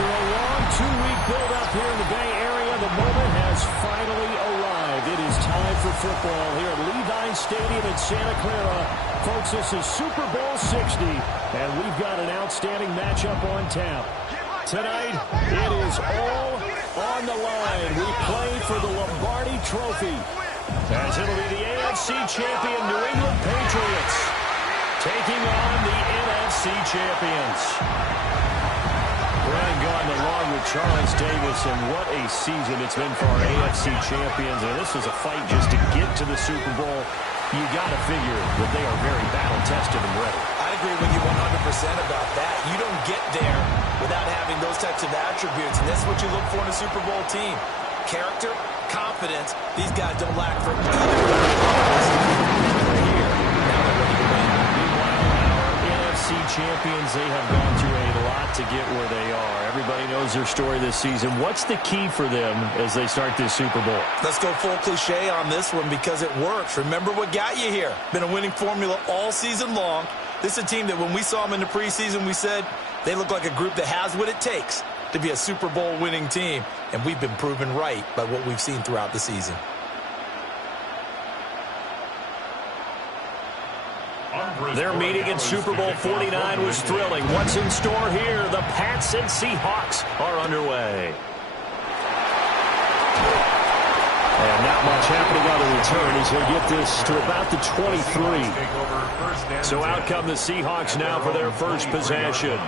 After a long two-week build-up here in the Bay Area, the moment has finally arrived. It is time for football here at Levi Stadium in Santa Clara. Folks, this is Super Bowl 60, and we've got an outstanding matchup on tap. Tonight, it is all on the line. We play for the Lombardi Trophy, as it'll be the AFC champion New England Patriots taking on the NFC champions. Brian Gardner along with Charles Davis, and what a season it's been for our AFC champions. And this was a fight just to get to the Super Bowl. You got to figure that they are very battle-tested and ready. I agree with you 100% about that. You don't get there without having those types of attributes, and that's what you look for in a Super Bowl team. Character, confidence, these guys don't lack for either. Champions, they have gone through a lot to get where they are. Everybody knows their story this season. What's the key for them as they start this Super Bowl? Let's go full cliche on this one because it works. Remember what got you here. Been a winning formula all season long. This is a team that when we saw them in the preseason, we said they look like a group that has what it takes to be a Super Bowl winning team. And we've been proven right by what we've seen throughout the season. Their meeting in Super Bowl 49 was thrilling. What's in store here? The Pats and Seahawks are underway. And not much happening on the return as he'll get this to about the 23. So out come the Seahawks now for their first possession.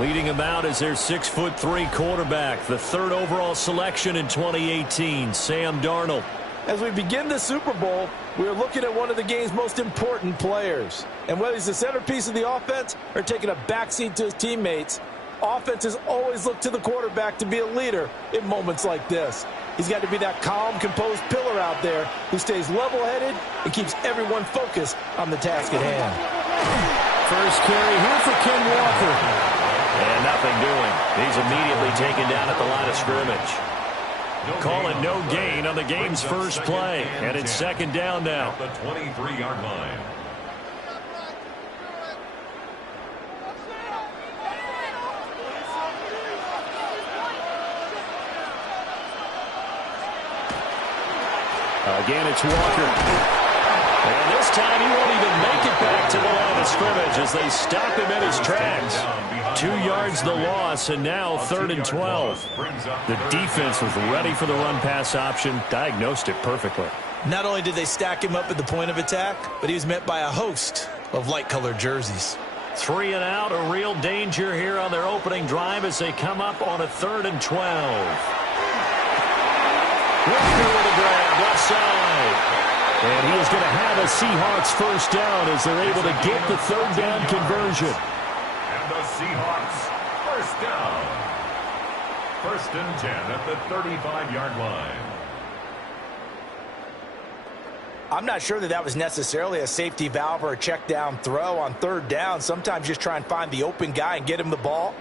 Leading them out is their 6'3" quarterback, the third overall selection in 2018, Sam Darnold. As we begin the Super Bowl, we are looking at one of the game's most important players. And whether he's the centerpiece of the offense or taking a backseat to his teammates, offenses always look to the quarterback to be a leader in moments like this. He's got to be that calm, composed pillar out there who stays level-headed and keeps everyone focused on the task at hand. First carry here for Ken Walker. And nothing doing. He's immediately taken down at the line of scrimmage. Call it no gain on the game's first play. And it's second down now. The 23-yard line. Again, it's Walker. And this time he won't even make it back to the line of scrimmage as they stop him in his tracks. 2 yards the loss, and now 3rd and 12. The defense was ready for the run-pass option, diagnosed it perfectly. Not only did they stack him up at the point of attack, but he was met by a host of light-colored jerseys. 3 and out, a real danger here on their opening drive as they come up on a 3rd and 12. Walker with a grab, left side. And he is going to have a Seahawks first down as they're able to get the 3rd down conversion. And the Seahawks first down. 1st and 10 at the 35-yard line. I'm not sure that was necessarily a safety valve or a check down throw on 3rd down. Sometimes just try and find the open guy and get him the ball.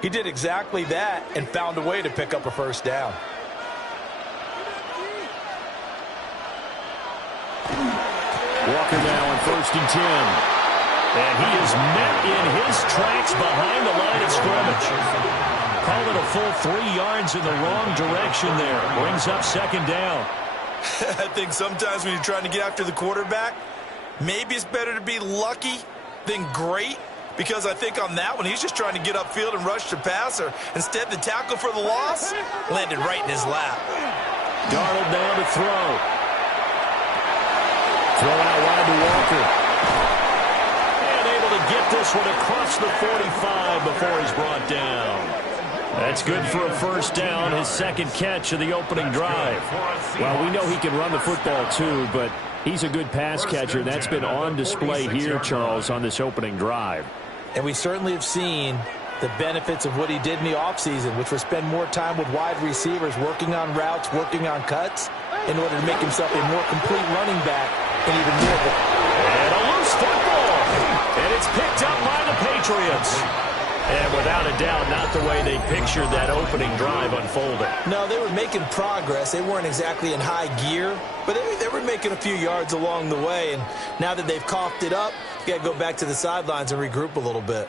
He did exactly that and found a way to pick up a first down. Walker now on 1st and 10. And he is met in his tracks behind the line of scrimmage. Call it a full 3 yards in the wrong direction there. Brings up 2nd down. I think sometimes when you're trying to get after the quarterback, maybe it's better to be lucky than great. Because I think on that one, he's just trying to get upfield and rush the passer. Instead, the tackle for the loss landed right in his lap. Darnold down to throw. Throw out wide to Walker. And able to get this one across the 45 before he's brought down. That's good for a first down, his 2nd catch of the opening drive. Well, we know he can run the football too, but he's a good pass catcher. That's been on display here, Charles, on this opening drive. And we certainly have seen the benefits of what he did in the offseason, which was spend more time with wide receivers, working on routes, working on cuts, in order to make himself a more complete running back and even more. And a loose football. And it's picked up by the Patriots. And without a doubt, not the way they pictured that opening drive unfolding. No, they were making progress. They weren't exactly in high gear, but they were making a few yards along the way. And now that they've coughed it up, you got to go back to the sidelines and regroup a little bit.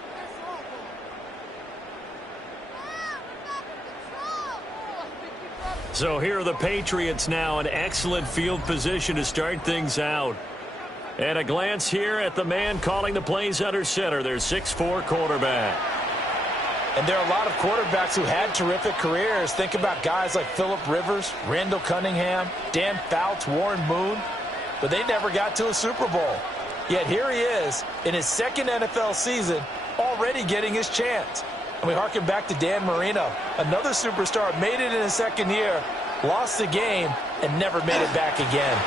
So here are the Patriots now in excellent field position to start things out. And a glance here at the man calling the plays under center, their 6'4" quarterback. And there are a lot of quarterbacks who had terrific careers. Think about guys like Phillip Rivers, Randall Cunningham, Dan Fouts, Warren Moon. But they never got to a Super Bowl. Yet here he is in his second NFL season, already getting his chance. And we harken back to Dan Marino, another superstar, made it in his second year, lost the game, and never made it back again.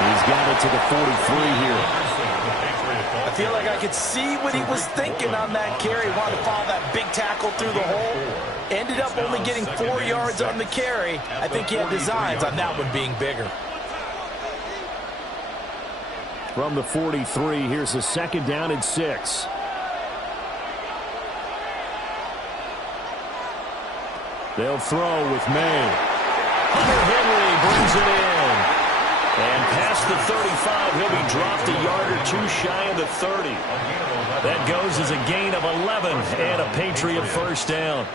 He's got it to the 43 here. I feel like I could see what he was thinking on that carry. Wanted to follow that big tackle through the hole. Ended up only getting 4 yards on the carry. I think he had designs on that one being bigger. From the 43, here's a 2nd down and 6. They'll throw with May. Hunter Henry brings it in. And past the 35, he'll be dropped a yard or two shy of the 30. That goes as a gain of 11 and a Patriot first down.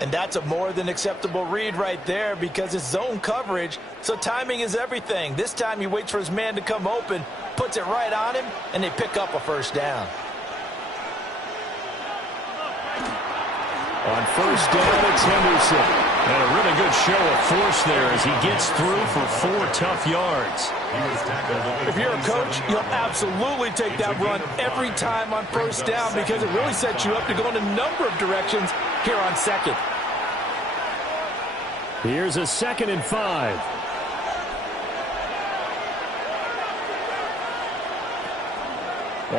And that's a more than acceptable read right there because it's zone coverage, so timing is everything. This time he waits for his man to come open, puts it right on him, and they pick up a first down. On first down, it's Henderson. And a really good show of force there as he gets through for 4 tough yards. If you're a coach, you'll absolutely take that run every time on first down because it really sets you up to go in a number of directions here on second. Here's a 2nd and 5.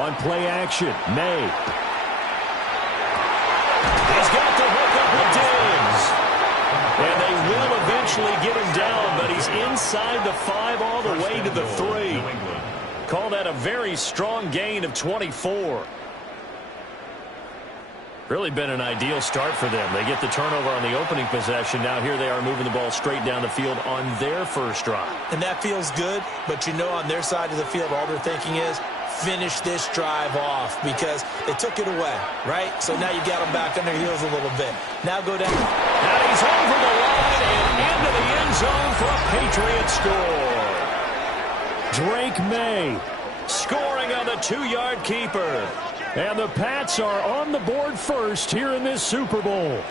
On play action, May. He's got the hook up with Diggs. And they will eventually get him down, but he's inside the 5 all the way to the 3. Call that a very strong gain of 24. Really been an ideal start for them. They get the turnover on the opening possession. Now here they are moving the ball straight down the field on their first drive. And that feels good, but you know on their side of the field all they're thinking is finish this drive off because they took it away, right? So now you got them back on their heels a little bit. Now go down. And he's over the line and into the end zone for a Patriot score. Drake May scoring on the 2-yard keeper. And the Pats are on the board first here in this Super Bowl.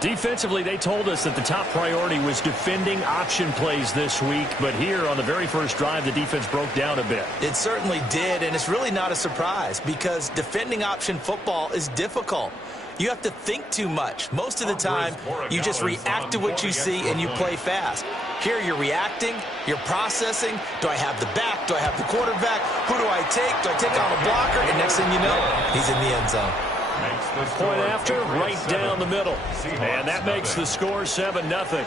Defensively, they told us that the top priority was defending option plays this week. But here on the very first drive, the defense broke down a bit. It certainly did, and it's really not a surprise because defending option football is difficult. You have to think too much. Most of the time, you just react to what you see and you play fast. Here you're reacting, you're processing. Do I have the back? Do I have the quarterback? Who do I take? Do I take on a blocker? And next thing you know, he's in the end zone. Point after, right down the middle. And that makes the score 7-0.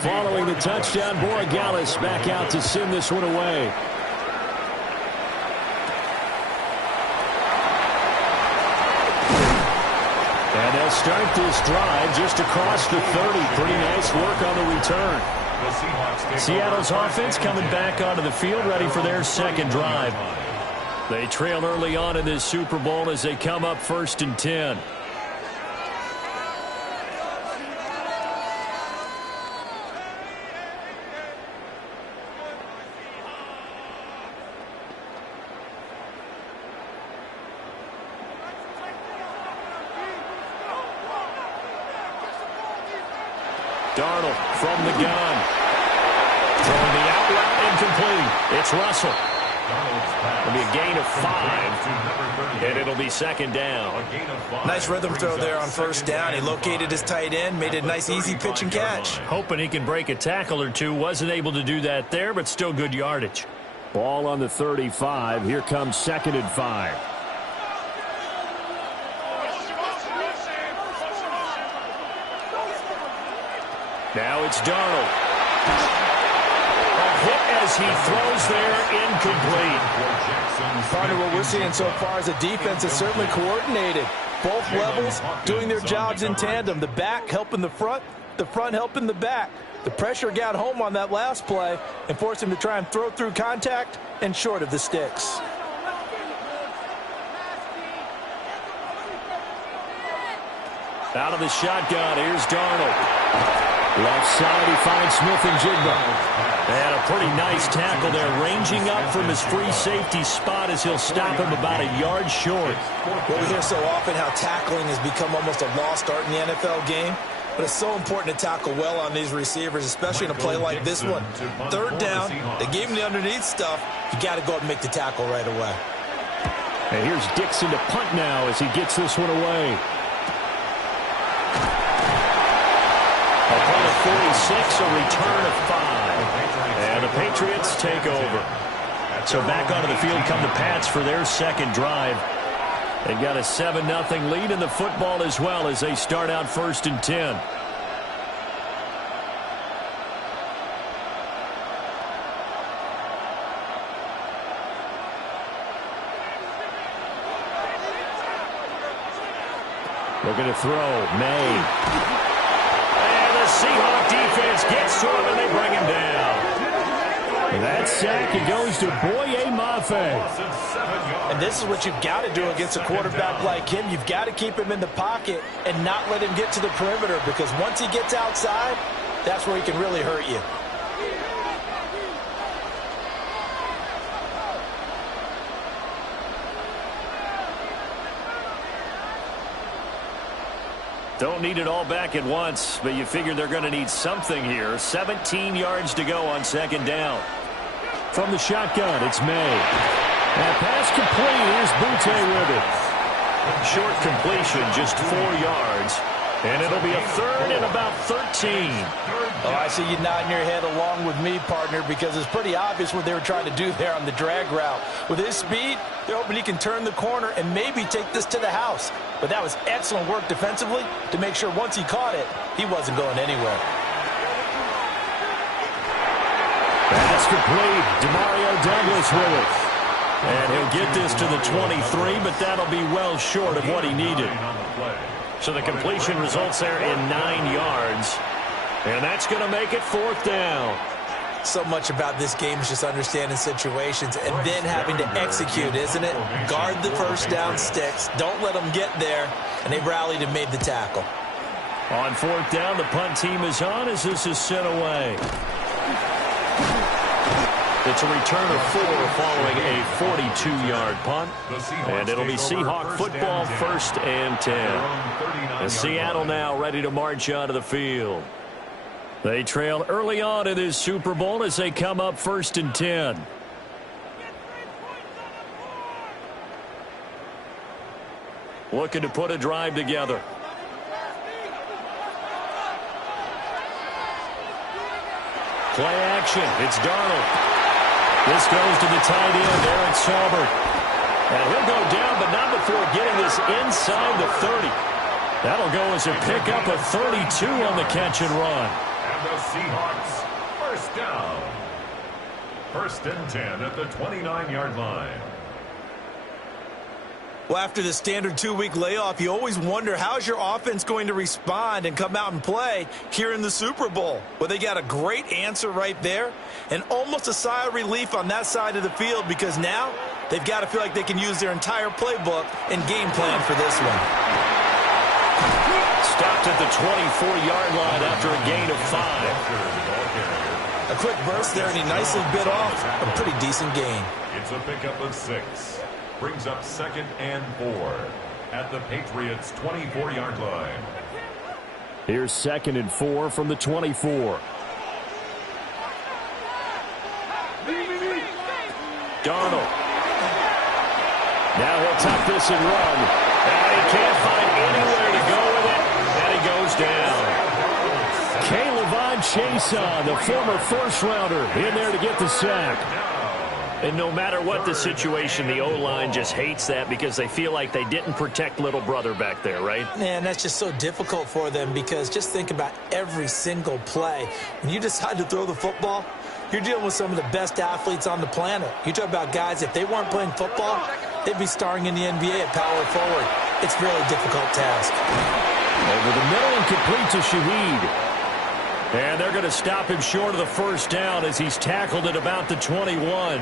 Following the touchdown, Borregales back out to send this one away. And they'll start this drive just across the 30. Pretty nice work on the return. Seattle's offense coming back onto the field, ready for their second drive. They trail early on in this Super Bowl as they come up 1st and 10. Darnold from the gun. Throwing the out route incomplete. It's Russell. It'll be a gain of 5. And it'll be 2nd down. Nice rhythm throw there on first down. He located his tight end, made a nice easy pitch and catch. Hoping he can break a tackle or two. Wasn't able to do that there, but still good yardage. Ball on the 35. Here comes 2nd and 5. Now it's Darnold. A hit as he throws there, incomplete. Partner, what we're seeing so far as a defense is certainly coordinated. Both levels doing their jobs in tandem. The back helping the front helping the back. The pressure got home on that last play and forced him to try and throw through contact and short of the sticks. Out of the shotgun, here's Darnold. Left side, he finds Smith and Jigba. And a pretty nice tackle there, ranging up from his free safety spot as he'll stop him about a yard short. Well, we hear so often how tackling has become almost a lost art in the NFL game. But it's so important to tackle well on these receivers, especially in a play like this one. Third down, they gave him the underneath stuff. You got to go up and make the tackle right away. And here's Dixon to punt now as he gets this one away. A punt of 46, a return of 5. And the Patriots take over. So back onto the field come the Pats for their second drive. They've got a 7-0 lead in the football as well as they start out 1st and 10. Looking to throw, May. And the Seahawk defense gets to him and they bring him down. And that sack, it goes to Boye Mafe. And this is what you've got to do against a quarterback like him. You've got to keep him in the pocket and not let him get to the perimeter, because once he gets outside, that's where he can really hurt you. Don't need it all back at once, but you figure they're going to need something here. 17 yards to go on 2nd down. From the shotgun, it's May. And pass complete. Here's Butte with it. Short completion, just 4 yards. And it'll be a 3rd and about 13. Oh, I see you nodding your head along with me, partner, because it's pretty obvious what they were trying to do there on the drag route. With his speed, they're hoping he can turn the corner and maybe take this to the house. But that was excellent work defensively to make sure once he caught it, he wasn't going anywhere. Pass complete. Demario Douglas with it. And he'll get this to the 23, but that'll be well short of what he needed. So the completion results there in 9 yards. And that's going to make it 4th down. So much about this game is just understanding situations and then having to execute, isn't it? Guard the first down sticks. Don't let them get there. And they rallied and made the tackle. On 4th down, the punt team is on as this is sent away. It's a return of 4 following a 42-yard punt. And it'll be Seahawk football 1st and 10. And Seattle now ready to march onto the field. They trail early on in this Super Bowl as they come up 1st and 10. Looking to put a drive together. Play action. It's Darnold. This goes to the tight end, Aaron Saubert. And he'll go down, but not before getting this inside the 30. That'll go as a pickup of 32 on the catch and run. And the Seahawks, 1st down. 1st and 10 at the 29-yard line. Well, after the standard 2-week layoff, you always wonder how's your offense going to respond and come out and play here in the Super Bowl. Well, they got a great answer right there and almost a sigh of relief on that side of the field, because now they've got to feel like they can use their entire playbook and game plan for this one. Stopped at the 24-yard line after a gain of 5. A quick burst there, and he nicely bit off a pretty decent gain. It's a pickup of 6. Brings up 2nd and 4 at the Patriots' 24-yard line. Here's 2nd and 4 from the 24. Darnold. Now he'll tuck this and run. And he can't find anywhere to go with it. And he goes down. Caleb Chason, the former 1st-rounder, in there to get the sack. And no matter what the situation, the O-line just hates that because they feel like they didn't protect little brother back there, right? Man, that's just so difficult for them because just think about every single play. When you decide to throw the football, you're dealing with some of the best athletes on the planet. You talk about guys, if they weren't playing football, they'd be starring in the NBA at power forward. It's a really difficult task. Over the middle and complete to Shaheed. And they're going to stop him short of the first down as he's tackled at about the 21.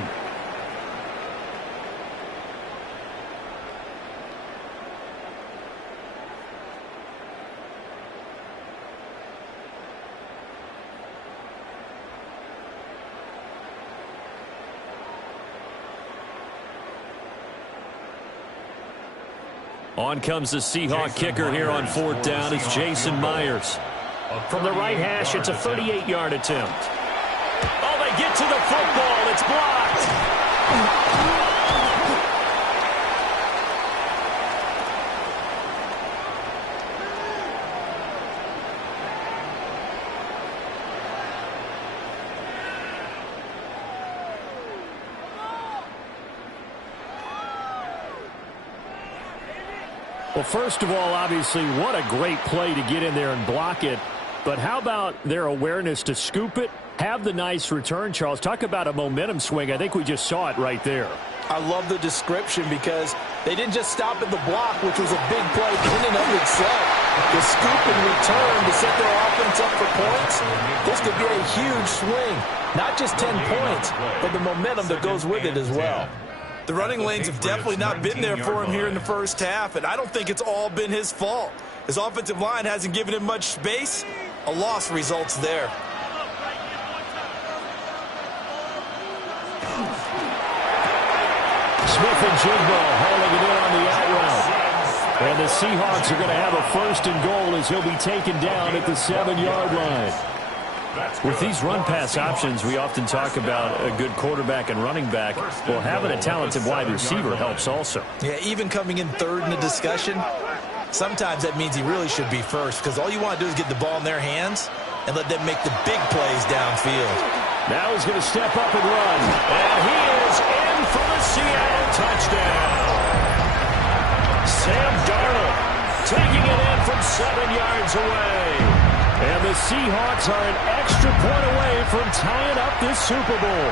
On comes the Seahawk kicker here on fourth down. It's Jason Myers. From the right hash, it's a 38-yard attempt. Oh, they get to the football. It's blocked. Well, first of all, obviously, what a great play to get in there and block it. But how about their awareness to scoop it, have the nice return, Charles? Talk about a momentum swing. I think we just saw it right there. I love the description because they didn't just stop at the block, which was a big play in and of itself. The scoop and return to set their offense up for points, this could be a huge swing. Not just 10 points, but the momentum that goes with it as well. The running lanes have definitely not been there for him here in the first half, and I don't think it's all been his fault. His offensive line hasn't given him much space. A loss results there. Smith and Jigbo hauling it in on the out route. And the Seahawks are going to have a first and goal as he'll be taken down at the 7-yard line. With these run-pass options, we often talk about a good quarterback and running back. Well, having a talented wide receiver helps also. Yeah, even coming in third in the discussion, sometimes that means he really should be first because all you want to do is get the ball in their hands and let them make the big plays downfield. Now he's going to step up and run. And he is in for the Seattle touchdown. Sam Darnold taking it in from 7 yards away. And the Seahawks are an extra point away from tying up this Super Bowl.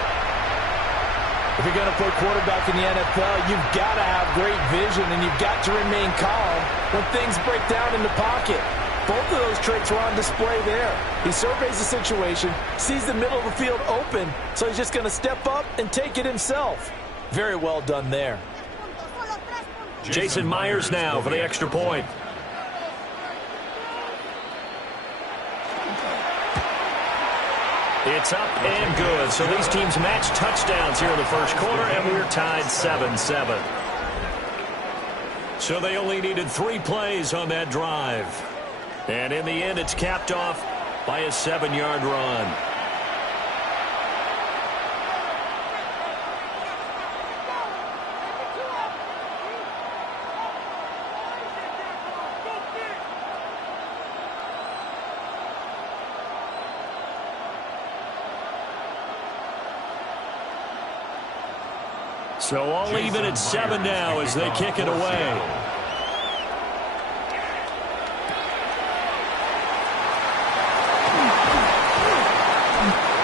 If you're going to play quarterback in the NFL, you've got to have great vision and you've got to remain calm when things break down in the pocket. Both of those traits were on display there. He surveys the situation, sees the middle of the field open, so he's just going to step up and take it himself. Very well done there. Jason Myers now for the extra point. It's up and good. So these teams match touchdowns here in the first quarter, and we're tied 7-7. So they only needed 3 plays on that drive. And in the end, it's capped off by a 7-yard run. So all even at 7 now as they kick it away.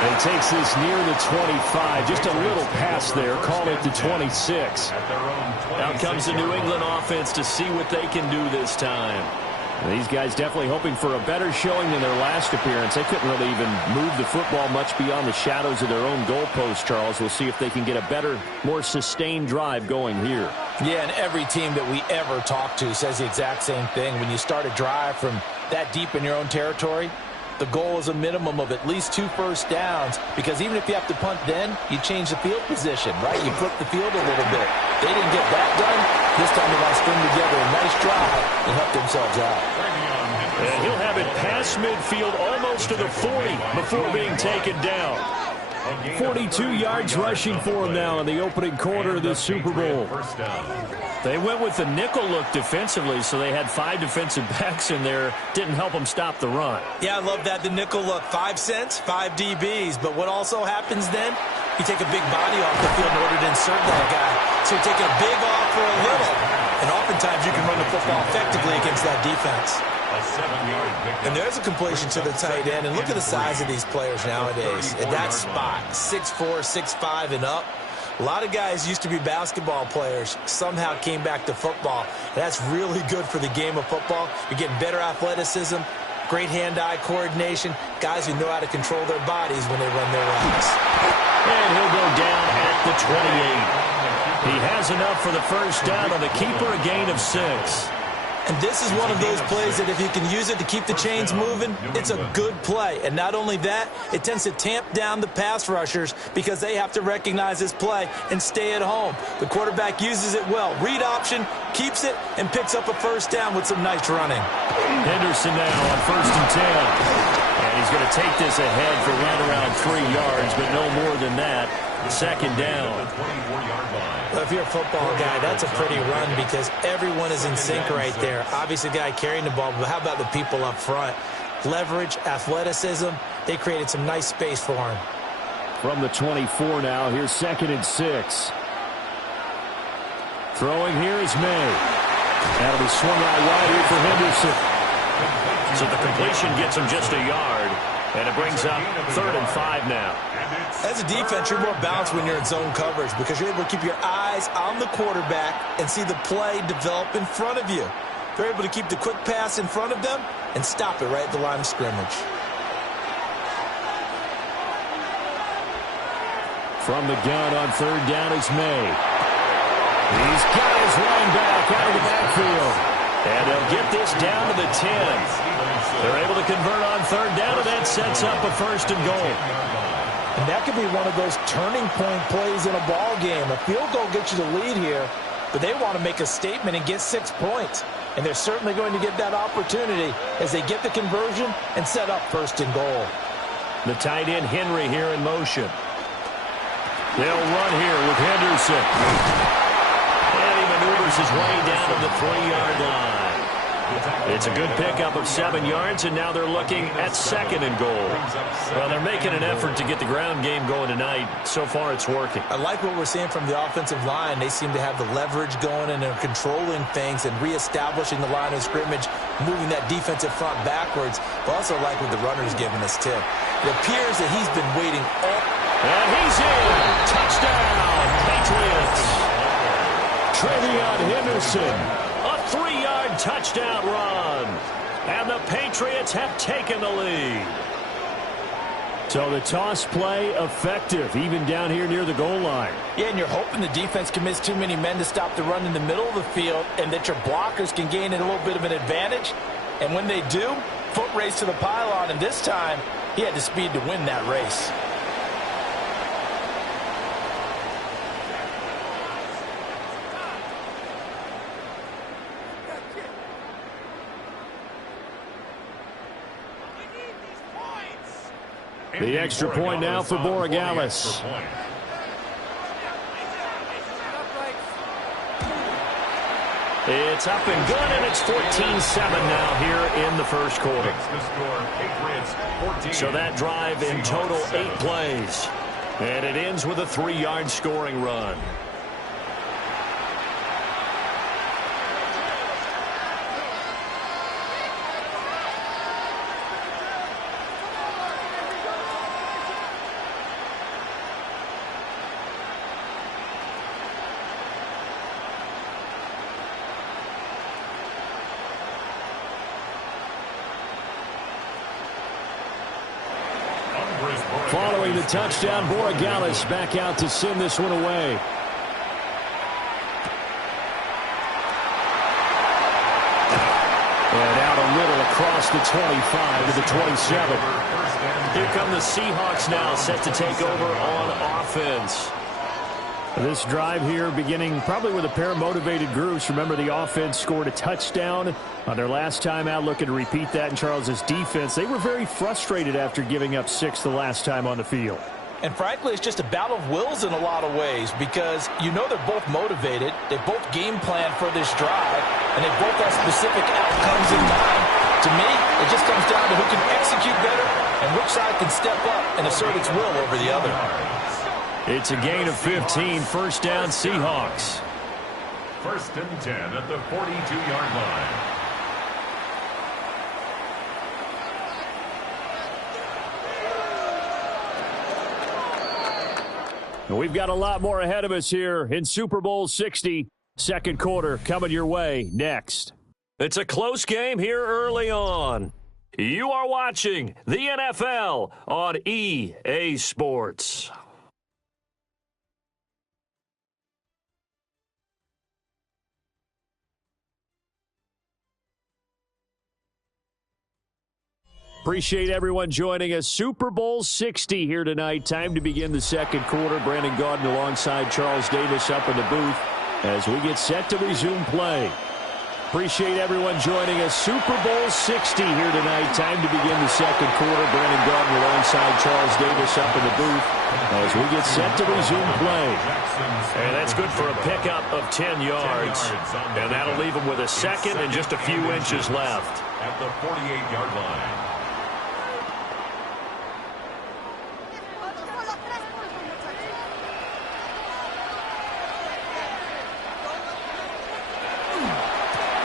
And he takes this near the 25. Just a little pass there. Call it the 26. Out comes the New England offense to see what they can do this time. These guys definitely hoping for a better showing than their last appearance. They couldn't really even move the football much beyond the shadows of their own goalpost, Charles. We'll see if they can get a better, more sustained drive going here. Yeah, and every team that we ever talk to says the exact same thing. When you start a drive from that deep in your own territory, the goal is a minimum of at least 2 first downs, because even if you have to punt then, you change the field position, right? You flip the field a little bit. They didn't get that done. This time they want to string together a nice drive and help themselves out. And he'll have it past midfield almost to the 40 before being taken down. 42 yards rushing for him now in the opening quarter of this Super Bowl. They went with the nickel look defensively, so they had 5 defensive backs in there. Didn't help them stop the run. Yeah, I love that, the nickel look. 5 cents, 5 DBs. But what also happens then? You take a big body off the field in order to insert that guy. So you're taking a big off for a little. And oftentimes you can run the football effectively against that defense. A 7-yard pickup. And there's a completion to the tight end. And look at the size of these players nowadays. At that spot, 6'4", 6'5", and up. A lot of guys used to be basketball players, somehow came back to football. And that's really good for the game of football. You're getting better athleticism, great hand-eye coordination, guys who know how to control their bodies when they run their routes. And he'll go down at the 28. He has enough for the first down on the keeper, a gain of 6. And this is one of those plays that if you can use it to keep the chains moving, it's a good play. And not only that, it tends to tamp down the pass rushers because they have to recognize this play and stay at home. The quarterback uses it well. Read option, keeps it, and picks up a first down with some nice running. Henderson now on 1st and 10. And he's going to take this ahead for right around 3 yards, but no more than that. 2nd down. Well, if you're a football guy, that's a pretty run because everyone is in sync right there. Obviously, the guy carrying the ball, but how about the people up front? Leverage, athleticism, they created some nice space for him. From the 24 now, here's 2nd and 6. Throwing here is May. That'll be swung out wide here for Henderson. So the completion gets him just a yard, and it brings up 3rd and 5 now. As a defense, you're more balanced when you're in zone coverage because you're able to keep your eyes on the quarterback and see the play develop in front of you. They're able to keep the quick pass in front of them and stop it right at the line of scrimmage. From the gun on 3rd down is May. He's got his line back out of the backfield. And they'll get this down to the 10. They're able to convert on 3rd down, and that sets up a 1st and goal. And that could be one of those turning point plays in a ball game. A field goal gets you the lead here, but they want to make a statement and get 6 points. And they're certainly going to get that opportunity as they get the conversion and set up 1st and goal. The tight end Henry here in motion. They'll run here with Henderson. And he maneuvers his way down to the 3-yard line. It's a good pickup of 7 yards, and now they're looking at 2nd and goal. Well, they're making an effort to get the ground game going tonight. So far, it's working. I like what we're seeing from the offensive line. They seem to have the leverage going, and they're controlling things and reestablishing the line of scrimmage, moving that defensive front backwards. But also like what the runner's giving us, tip. It appears that he's been waiting all... And he's in. Touchdown, Patriots. Trevion Henderson. A 3-yard touchdown run. And the Patriots have taken the lead. So the toss play effective, even down here near the goal line. Yeah, and you're hoping the defense can miss too many men to stop the run in the middle of the field and that your blockers can gain a little bit of an advantage. And when they do, foot race to the pylon, and this time he had the speed to win that race. The extra point now for Borregales. It's up and good, and it's 14-7 now here in the 1st quarter. So that drive in total 8 plays. And it ends with a 3-yard scoring run. Following the touchdown, Borregales back out to send this one away. And out a little across the 25 to the 27. Here come the Seahawks now, set to take over on offense. This drive here beginning probably with a pair of motivated groups. Remember, the offense scored a touchdown on their last time out. Looking to repeat that in Charles's defense. They were very frustrated after giving up 6 the last time on the field. And frankly, it's just a battle of wills in a lot of ways because you know they're both motivated. They both game plan for this drive, and they both have specific outcomes in mind. To me, it just comes down to who can execute better and which side can step up and assert its will over the other. It's a gain of 15, first down Seahawks. First and 10 at the 42-yard line. We've got a lot more ahead of us here in Super Bowl 60. Second quarter coming your way next. It's a close game here early on. You are watching the NFL on EA Sports. Appreciate everyone joining us. Super Bowl 60 here tonight. Time to begin the second quarter. Brandon Gaudin alongside Charles Davis up in the booth as we get set to resume play. Appreciate everyone joining us. Super Bowl 60 here tonight. Time to begin the second quarter. Brandon Gaudin alongside Charles Davis up in the booth as we get set to resume play. And that's good for a pickup of 10 yards. And that'll leave them with a second and just a few inches left. At the 48-yard line.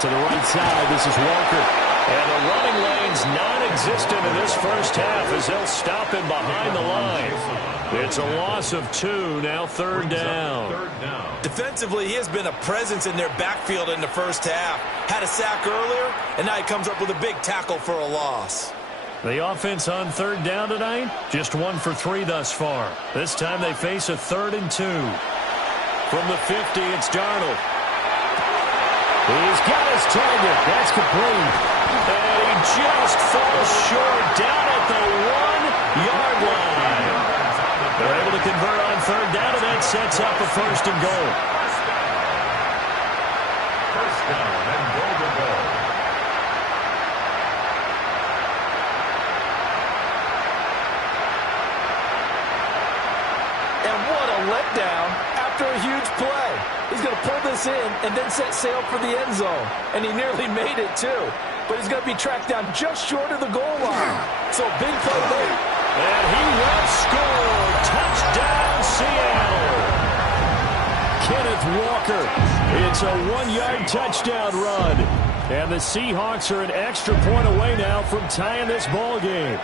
To the right side, this is Walker. And the running lane's non-existent in this first half as they'll stop him behind the line. It's a loss of 2, now third down. Defensively, he has been a presence in their backfield in the first half. Had a sack earlier, and now he comes up with a big tackle for a loss. The offense on third down tonight, just 1 for 3 thus far. This time they face a 3rd and 2. From the 50, it's Darnold. He's got his target. That's complete. And he just falls short down at the 1-yard line. They're able to convert on third down, and that sets up a first and goal. First down and goal to go. And what a letdown after a huge play. He's going to pull this in and then set sail for the end zone. And he nearly made it, too. But he's going to be tracked down just short of the goal line. So big play there. And he will score. Touchdown, Seattle. Kenneth Walker. It's a 1-yard touchdown run. And the Seahawks are an extra point away now from tying this ball game.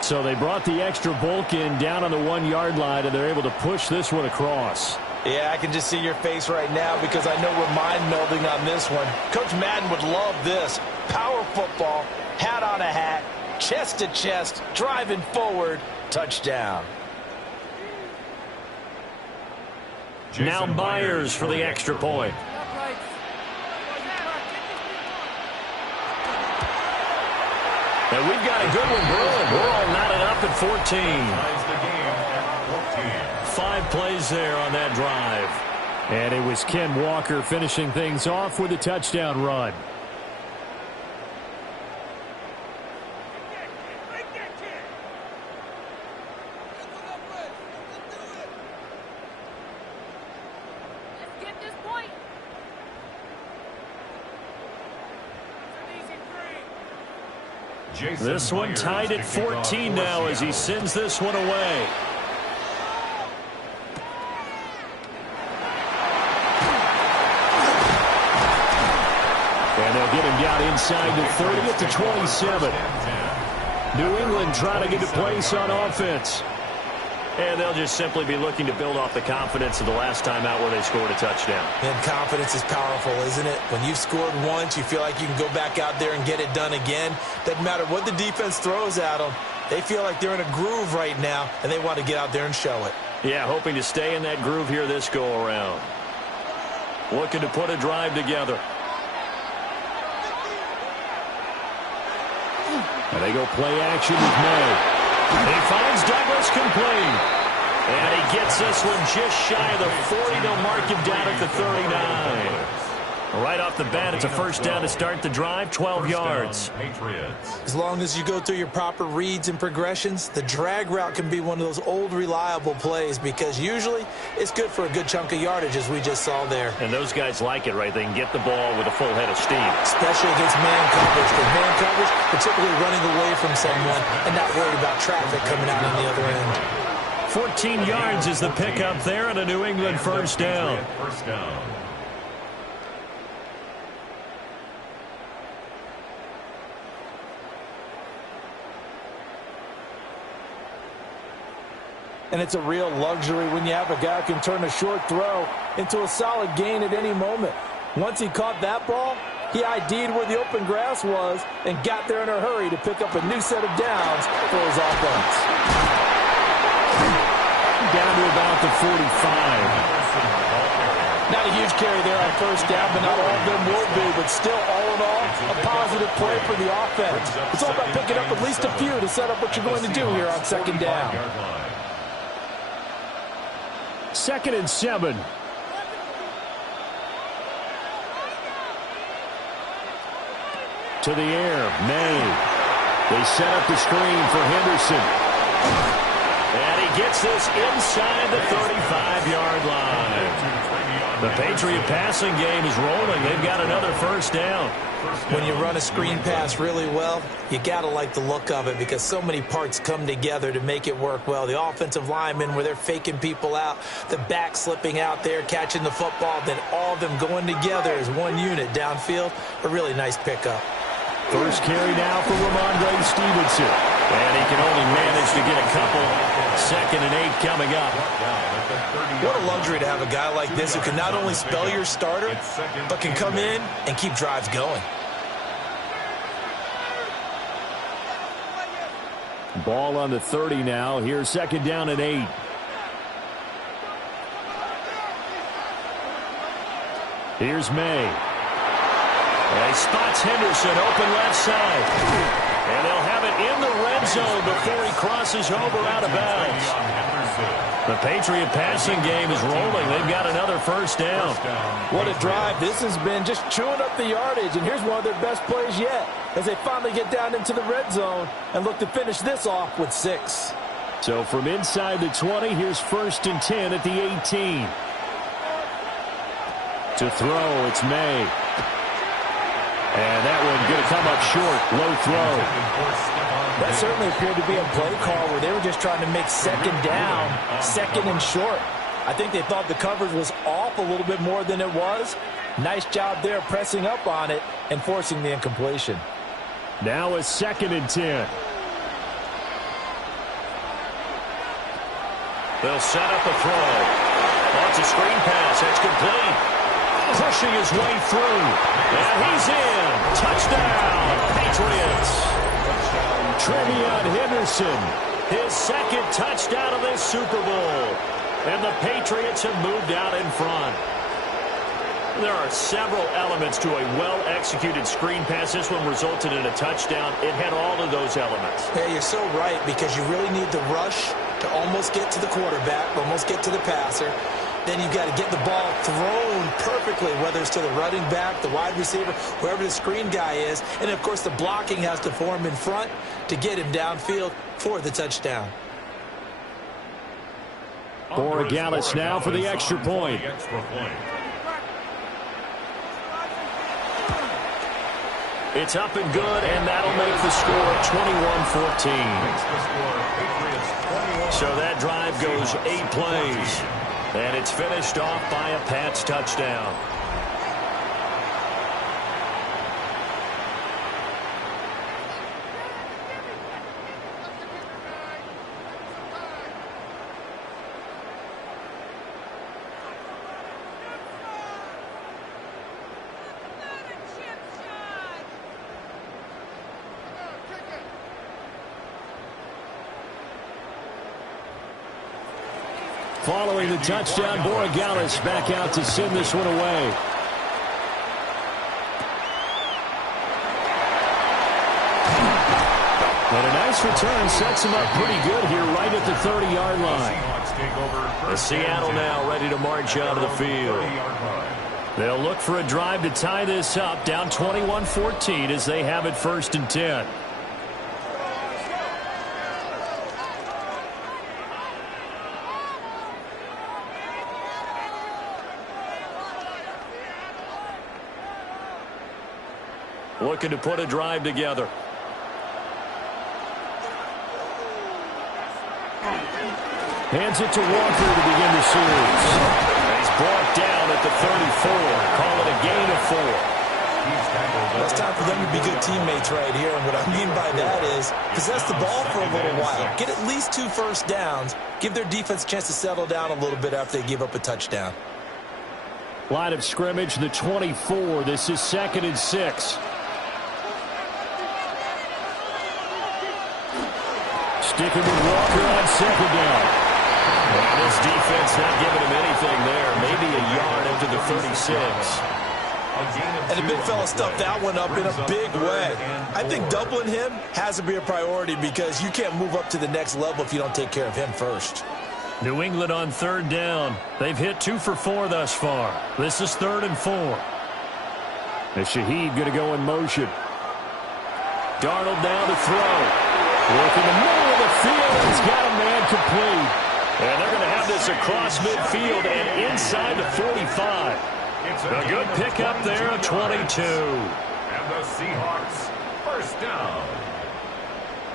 So they brought the extra bulk in down on the 1-yard line, and they're able to push this one across. Yeah, I can just see your face right now because I know we're mind-melding on this one. Coach Madden would love this. Power football, hat on a hat, chest to chest, driving forward, touchdown. Now Myers for the extra point. And we've got a good one brewing. We're all knotted up at 14. 5 plays there on that drive. And it was Ken Walker finishing things off with a touchdown run. This one tied at 14 now as he sends this one away. And they'll get him down inside the 30 at the 27. New England trying to get a place on offense. And they'll just simply be looking to build off the confidence of the last time out where they scored a touchdown. And confidence is powerful, isn't it? When you've scored once, you feel like you can go back out there and get it done again. Doesn't matter what the defense throws at them. They feel like they're in a groove right now, and they want to get out there and show it. Yeah, hoping to stay in that groove here this go-around. Looking to put a drive together. And they go play action with May. He finds Douglas complete. And he gets this one just shy of the 40. They'll mark him down at the 39. Right off the bat, it's a first down to start the drive, 12 yards. As long as you go through your proper reads and progressions, the drag route can be one of those old reliable plays because usually it's good for a good chunk of yardage as we just saw there. And those guys like it, right? They can get the ball with a full head of steam. Especially against man coverage. Because man coverage, particularly running away from someone and not worried about traffic coming out on the other end. 14 yards is the pickup there, and a New England first down. First down. And it's a real luxury when you have a guy who can turn a short throw into a solid gain at any moment. Once he caught that ball, he ID'd where the open grass was and got there in a hurry to pick up a new set of downs for his offense. Down to about the 45. Not a huge carry there on first down, but not all of them will be. But still, all in all, a positive play for the offense. It's all about picking up at least a few to set up what you're going to do here on second down. 2nd and 7. To the air, May. They set up the screen for Henderson. And he gets this inside the 35-yard line. The Patriot passing game is rolling. They've got another first down. When you run a screen pass really well, you got to like the look of it because so many parts come together to make it work well. The offensive linemen, where they're faking people out, the back slipping out there, catching the football, then all of them going together as one unit downfield. A really nice pickup. First carry now for Ramondre Stevenson. And he can only manage to get a couple. 2nd and 8 coming up. What a luxury to have a guy like this who can not only spell your starter, but can come in and keep drives going. Ball on the 30 now. Here's 2nd down and 8. Here's May. And he spots Henderson open left side. And they'll have it in the red zone before he crosses over out of bounds. The Patriot passing game is rolling. They've got another first down. What a drive. This has been just chewing up the yardage. And here's one of their best plays yet as they finally get down into the red zone and look to finish this off with 6. So from inside the 20, here's 1st and 10 at the 18. To throw, it's May. And that one going to come up short. Low throw. That certainly appeared to be a play call where they were just trying to make 2nd down, 2nd and short. I think they thought the coverage was off a little bit more than it was. Nice job there pressing up on it and forcing the incompletion. Now a 2nd and 10. They'll set up a throw. Wants a screen pass. It's complete. Pushing his way through. And he's in. Touchdown, Patriots. Trevion Henderson. His 2nd touchdown of this Super Bowl. And the Patriots have moved out in front. There are several elements to a well-executed screen pass. This one resulted in a touchdown. It had all of those elements. Yeah, you're so right because you really need the rush to almost get to the quarterback, almost get to the passer. Then you've got to get the ball thrown perfectly, whether it's to the running back, the wide receiver, wherever the screen guy is. And, of course, the blocking has to form in front to get him downfield for the touchdown. Borregales now for the extra point. It's up and good, and that'll make the score 21-14. So that drive goes 8 plays. And it's finished off by a Pats touchdown. Following the touchdown, Borregales back out to send this one away. And a nice return sets him up pretty good here right at the 30-yard line. The Seattle now ready to march out of the field. They'll look for a drive to tie this up, down 21-14 as they have it 1st and 10. Looking to put a drive together. Hands it to Walker to begin the series. He's brought down at the 34. Call it a gain of 4. Well, it's time for them to be good teammates right here. And what I mean by that is possess the ball for a little while. Get at least 2 first downs. Give their defense a chance to settle down a little bit after they give up a touchdown. Line of scrimmage, the 24. This is 2nd and 6. Sticking with Walker on 2nd down. And this defense not giving him anything there. Maybe a yard into the 36. And the big fella stuffed that one up in a big way. I think doubling him has to be a priority because you can't move up to the next level if you don't take care of him first. New England on 3rd down. They've hit 2 for 4 thus far. This is 3rd and 4. And Shaheed going to go in motion. Darnold now to throw. Working the middle of the field. He's got a man complete. And they're going to have this across midfield and inside the 45. A good pickup there at 22. And the Seahawks, first down.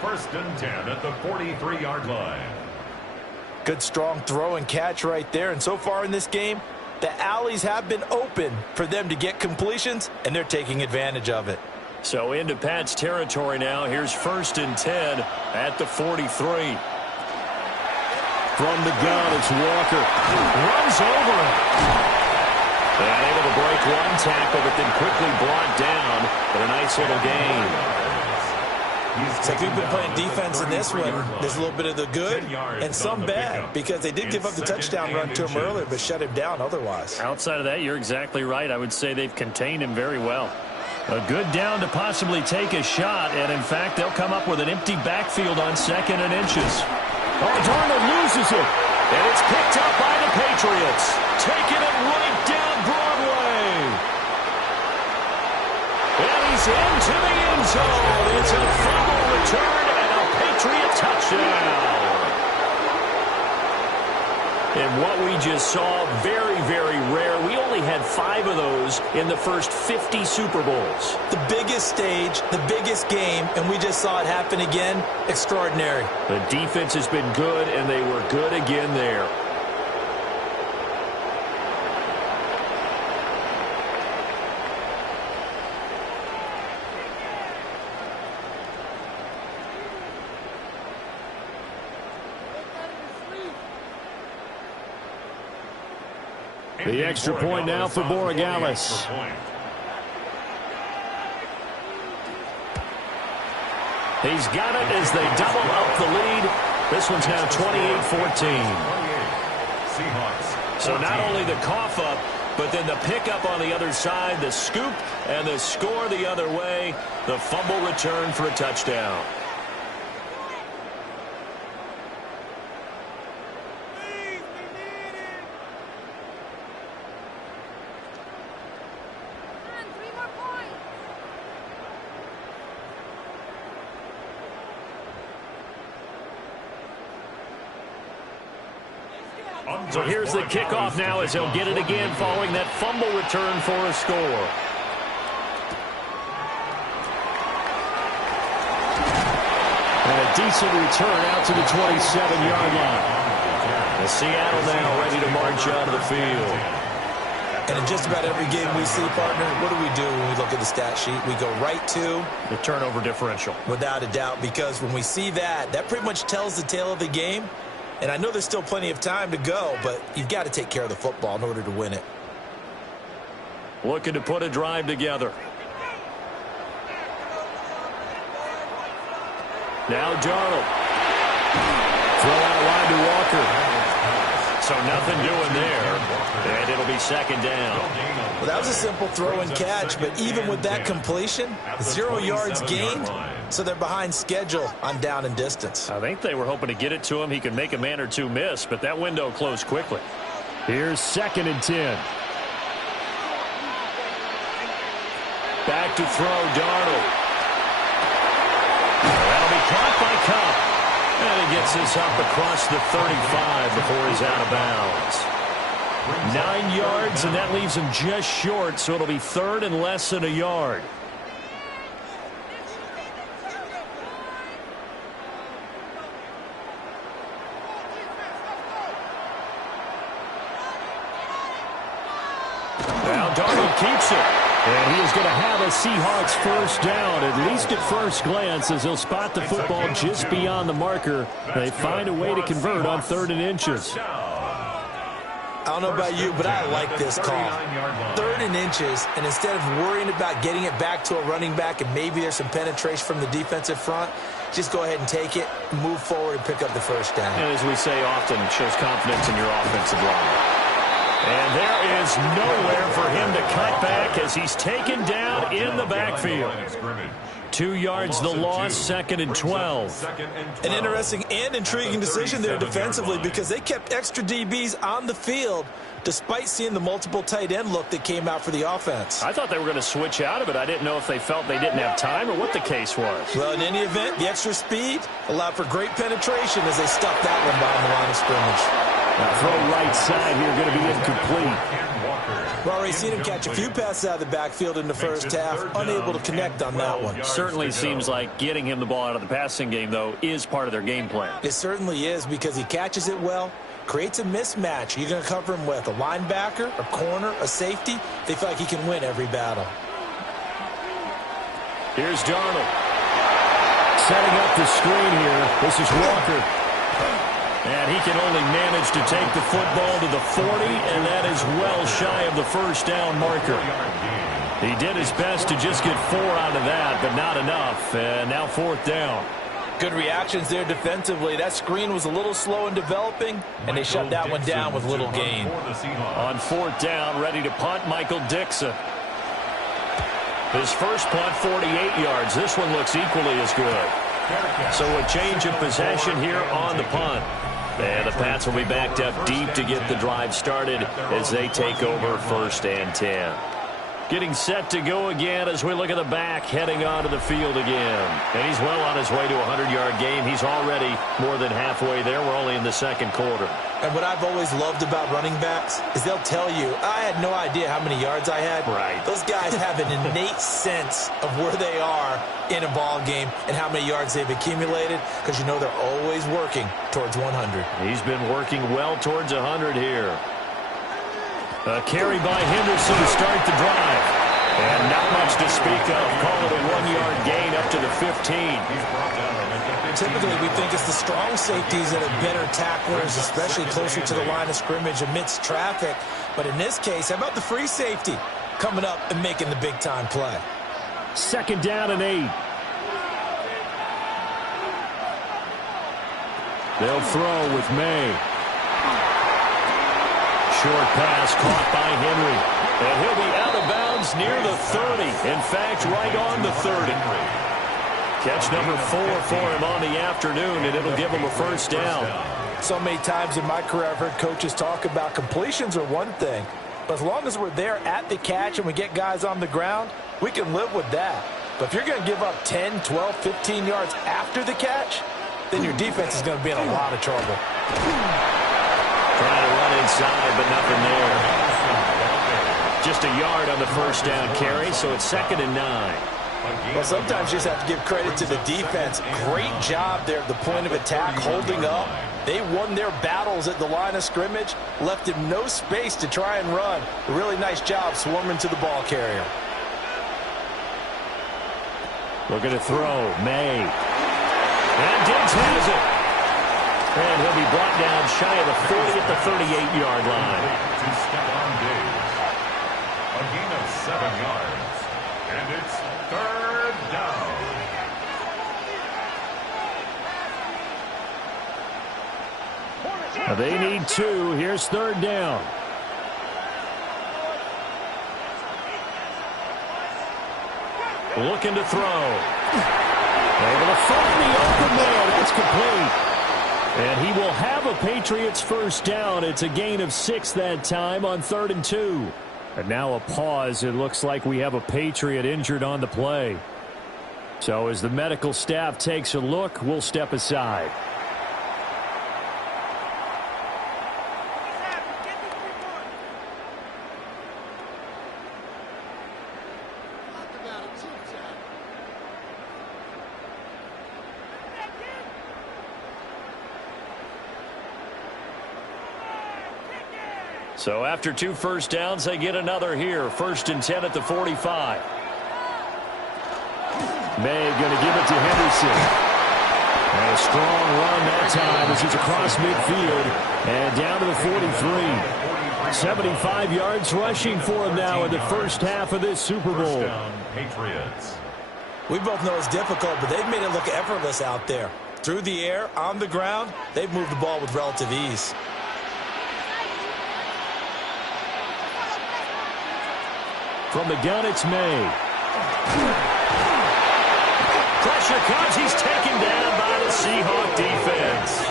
1st and 10 at the 43-yard line. Good strong throw and catch right there. And so far in this game, the alleys have been open for them to get completions, and they're taking advantage of it. So into Pat's territory now. Here's 1st and 10 at the 43. From the gun, it's Walker. Runs over him. And able to break one tackle, but then quickly brought down. But a nice little gain. So if you've been playing defense in this one, there's a little bit of the good and some bad because they did give up the touchdown run to him earlier, but shut him down otherwise. Outside of that, you're exactly right. I would say they've contained him very well. A good down to possibly take a shot, and in fact, they'll come up with an empty backfield on 2nd and inches. Oh, Darnold loses it. And it's picked up by the Patriots. Taking it right down Broadway. And he's into the end zone. It's a fumble return and a Patriot touchdown. And what we just saw, very, very rare. We only had 5 of those in the first 50 Super Bowls. The biggest stage, the biggest game, and we just saw it happen again. Extraordinary. The defense has been good, and they were good again there. The extra point now for Borregales. He's got it as they double up the lead. This one's now 28-14. So not only the cough up, but then the pickup on the other side, the scoop, and the score the other way. The fumble return for a touchdown. So here's the kickoff now as he'll get it again following that fumble return for a score. And a decent return out to the 27-yard line. And Seattle now ready to march out of the field. And in just about every game we see, partner, what do we do when we look at the stat sheet? We go right to the turnover differential. Without a doubt, because when we see that, that pretty much tells the tale of the game. And I know there's still plenty of time to go, but you've got to take care of the football in order to win it. Looking to put a drive together. Now Darnold. Throw out wide to Walker. So nothing doing there. And it'll be 2nd down. Well, that was a simple throw and catch, but even with that completion, 0 yards gained, so they're behind schedule on down and distance. I think they were hoping to get it to him. He could make a man or two miss, but that window closed quickly. Here's 2nd and 10. Back to throw, Darnold. That'll be caught by Cup. And he gets this up across the 35 before he's out of bounds. 9 yards, and that leaves him just short, so it'll be 3rd and less than a yard. Darnold keeps it. And he is going to have a Seahawks first down, at least at first glance, as he'll spot the football just beyond the marker. They find a way to convert on 3rd and inches. I don't know about you, but I like this call. 3rd and inches, and instead of worrying about getting it back to a running back and maybe there's some penetration from the defensive front, just go ahead and take it, move forward, and pick up the first down. And as we say often, it shows confidence in your offensive line. And there is nowhere for him to cut back as he's taken down in the backfield. 2 yards the loss, 2nd and 12. An interesting and intriguing decision there defensively because they kept extra DBs on the field despite seeing the multiple tight end look that came out for the offense. I thought they were going to switch out of it. I didn't know if they felt they didn't have time or what the case was. Well, in any event, the extra speed allowed for great penetration as they stuffed that one behind the line of scrimmage. Now throw right side here, going to be incomplete. We've already seen him catch a few passes out of the backfield in the first half, unable to connect on that one. Certainly seems like getting him the ball out of the passing game, though, is part of their game plan. It certainly is because he catches it well, creates a mismatch. You're going to cover him with a linebacker, a corner, a safety. They feel like he can win every battle. Here's Darnold. Setting up the screen here. This is Walker. And he can only manage to take the football to the 40, and that is well shy of the first down marker. He did his best to just get 4 out of that, but not enough. And now 4th down. Good reactions there defensively. That screen was a little slow in developing, and they shut that one down with little gain. On 4th down, ready to punt, Michael Dixon. His first punt, 48 yards. This one looks equally as good. So a change of possession here on the punt. And the Pats will be backed up deep to get the drive started as they take over 1st and 10. Getting set to go again as we look at the back heading onto the field again. And he's well on his way to a 100-yard game. He's already more than halfway there. We're only in the 2nd quarter. And what I've always loved about running backs is they'll tell you, I had no idea how many yards I had. Right. Those guys have an innate sense of where they are in a ball game and how many yards they've accumulated because you know they're always working towards 100. He's been working well towards 100 here. A carry by Henderson to start the drive. And not much to speak of. Call it a 1-yard gain up to the 15. Typically, we think it's the strong safeties that are better tacklers, especially closer to the line of scrimmage amidst traffic. But in this case, how about the free safety coming up and making the big-time play? 2nd down and 8. They'll throw with May. Short pass caught by Henry. And he'll be out of bounds near the 30. In fact, right on the 30. Catch number 4 for him on the afternoon, and it'll give him a first down. So many times in my career I've heard coaches talk about completions are one thing, but as long as we're there at the catch and we get guys on the ground, we can live with that. But if you're going to give up 10, 12, 15 yards after the catch, then your defense is going to be in a lot of trouble. Trying to run inside, but nothing there. Just a yard on the first down carry, so it's 2nd and 9. Well, sometimes you just have to give credit to the defense. Great job there at the point of attack, holding up. They won their battles at the line of scrimmage, left him no space to try and run. A really nice job swarming to the ball carrier. Looking to throw, May. And Diggs has it. And he'll be brought down shy of the 40 at the 38-yard line. To Stephon Diggs. A gain of 7 yards. And it's 3rd down. Now they need 2. Here's 3rd down. Looking to throw. Able to find the open man. That's complete. And he will have a Patriots first down. It's a gain of 6 that time on 3rd and 2. And now a pause. It looks like we have a Patriot injured on the play. So as the medical staff takes a look, we'll step aside. So after 2 first downs, they get another here. 1st and 10 at the 45. May going to give it to Henderson. And a strong run that time as he's across midfield and down to the 43. 75 yards rushing for him now in the first half of this Super Bowl. Patriots. We both know it's difficult, but they've made it look effortless out there. Through the air, on the ground, they've moved the ball with relative ease. From the gun, it's May. Pressure comes. He's taken down by the Seahawk defense.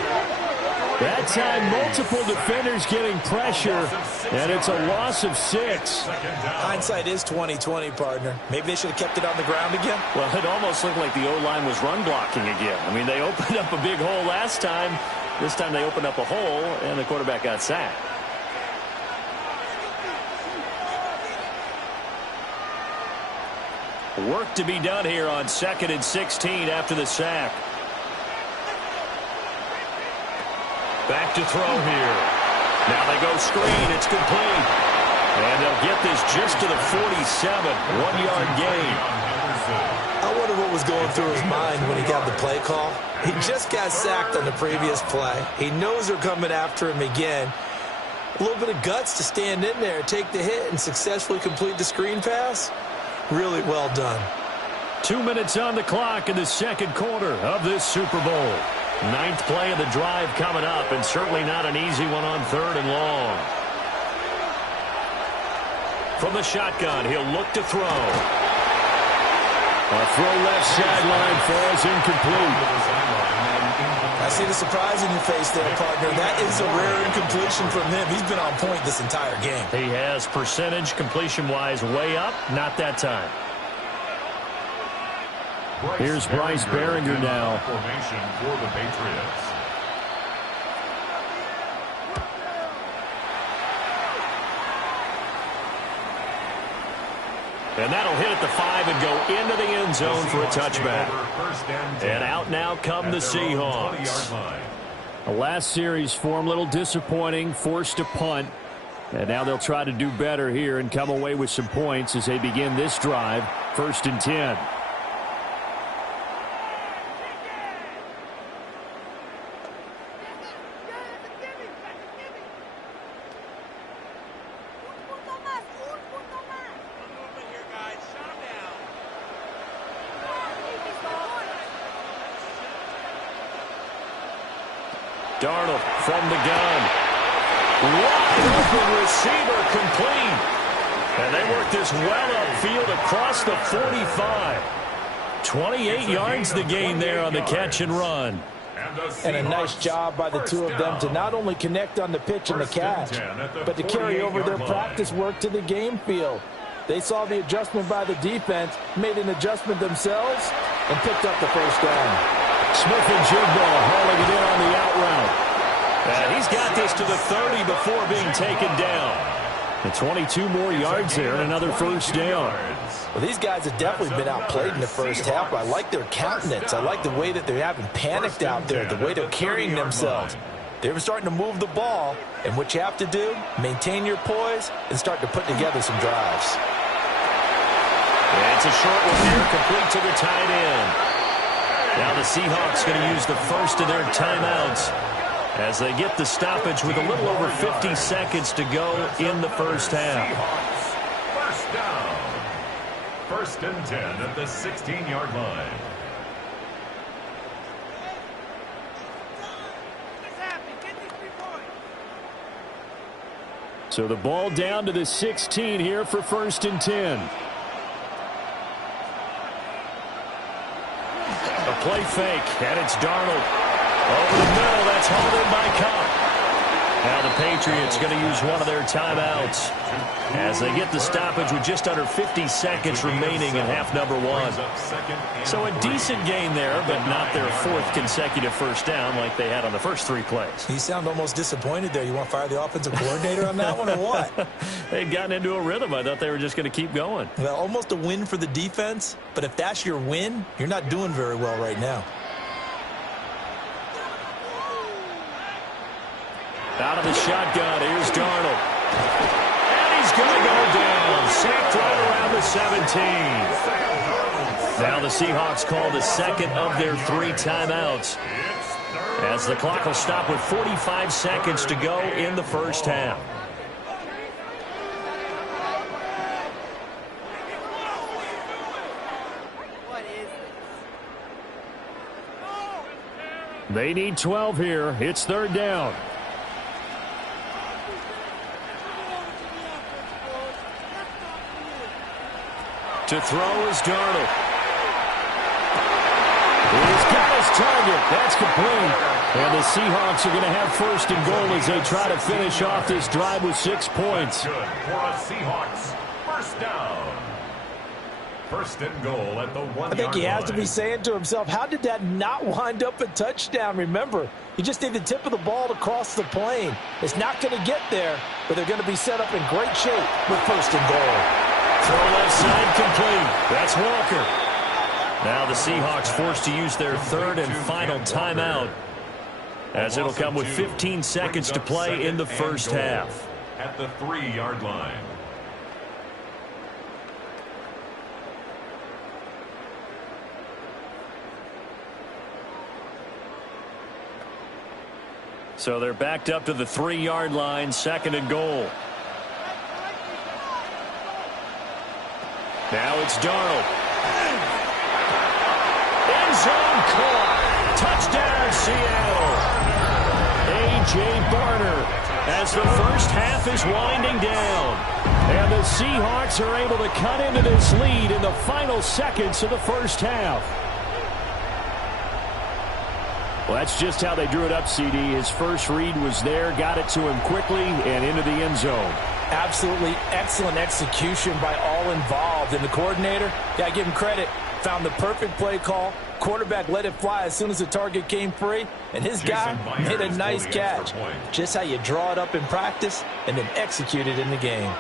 That time, multiple defenders getting pressure, and it's a loss of 6. Hindsight is 20/20, partner. Maybe they should have kept it on the ground again. Well, it almost looked like the O-line was run blocking again. I mean, they opened up a big hole last time. This time they opened up a hole, and the quarterback got sacked. Work to be done here on 2nd and 16 after the sack. Back to throw here. Now they go screen. It's complete. And they'll get this just to the 47. 1-yard gain. I wonder what was going through his mind when he got the play call. He just got sacked on the previous play. He knows they're coming after him again. A little bit of guts to stand in there, take the hit, and successfully complete the screen pass. Really well done. 2 minutes on the clock in the second quarter of this Super Bowl. 9th play of the drive coming up, and certainly not an easy one on 3rd and long. From the shotgun, he'll look to throw. A throw left sideline falls incomplete. I see the surprise in your face there, partner. That is a rare incompletion from him. He's been on point this entire game. He has percentage completion-wise way up. Not that time. Here's Bryce Behringer now. Formation for the Patriots. And that'll hit at the 5 and go into the end zone for a touchback. And out now come the Seahawks. The last series for him, a little disappointing, forced a punt. And now they'll try to do better here and come away with some points as they begin this drive. 1st and 10. Darnold from the gun. Wide open receiver complete. And they work this well upfield across the 45. 28 yards the gain there on the catch and run. And a nice job by the two of them to not only connect on the pitch and the catch, but to carry over their practice work to the game field. They saw the adjustment by the defense, made an adjustment themselves, and picked up the first down. Smith and Jigba hauling it in on the out route. And he's got this to the 30 before being taken down. And 22 more yards there and another first down. Well, these guys have definitely been outplayed in the first half. I like their countenance. I like the way that they haven't panicked out there, the way they're carrying themselves. They're starting to move the ball, and what you have to do, maintain your poise and start to put together some drives. And it's a short one here, complete to the tight end. Now the Seahawks going to use the first of their timeouts as they get the stoppage with a little over 50 seconds to go in the first half. First down. 1st and 10 at the 16-yard line. So the ball down to the 16 here for 1st and 10. A play fake, and it's Darnold. Over the middle, that's hauled in by Cup. Now the Patriots going to use one of their timeouts as they get the stoppage with just under 50 seconds remaining in half number 1. So a decent gain there, but not their 4th consecutive first down like they had on the first 3 plays. You sound almost disappointed there. You want to fire the offensive coordinator on that one or what? They'd gotten into a rhythm. I thought they were just going to keep going. Well, almost a win for the defense, but if that's your win, you're not doing very well right now. Out of the shotgun, here's Darnold. going to go down. Sacked right around the 17. Now the Seahawks call the second of their 3 timeouts, as the clock will stop with 45 seconds to go in the first half. They need 12 here. It's third down. To throw is Darnold. He's got his target. That's complete. And the Seahawks are going to have first and goal as they try to finish off this drive with 6 points. Good for a Seahawks. First down. First and goal at the 1-yard line. I think he has to be saying to himself, how did that not wind up a touchdown? Remember, you just need the tip of the ball to cross the plane. It's not going to get there, but they're going to be set up in great shape with first and goal. Throw left side complete. That's Walker. Now the Seahawks forced to use their third and final timeout, as it'll come with 15 seconds to play in the first half. At the 3-yard line. So they're backed up to the 3-yard line, second and goal. Now it's Darnold. End zone caught. Touchdown, Seattle. A.J. Barner, as the first half is winding down. And the Seahawks are able to cut into this lead in the final seconds of the first half. Well, that's just how they drew it up, CD. His first read was there, got it to him quickly, and into the end zone. Absolutely excellent execution by all involved. And the coordinator, got to give him credit, found the perfect play call. Quarterback let it fly as soon as the target came free, and his guy made a nice catch. Just how you draw it up in practice and then execute it in the game.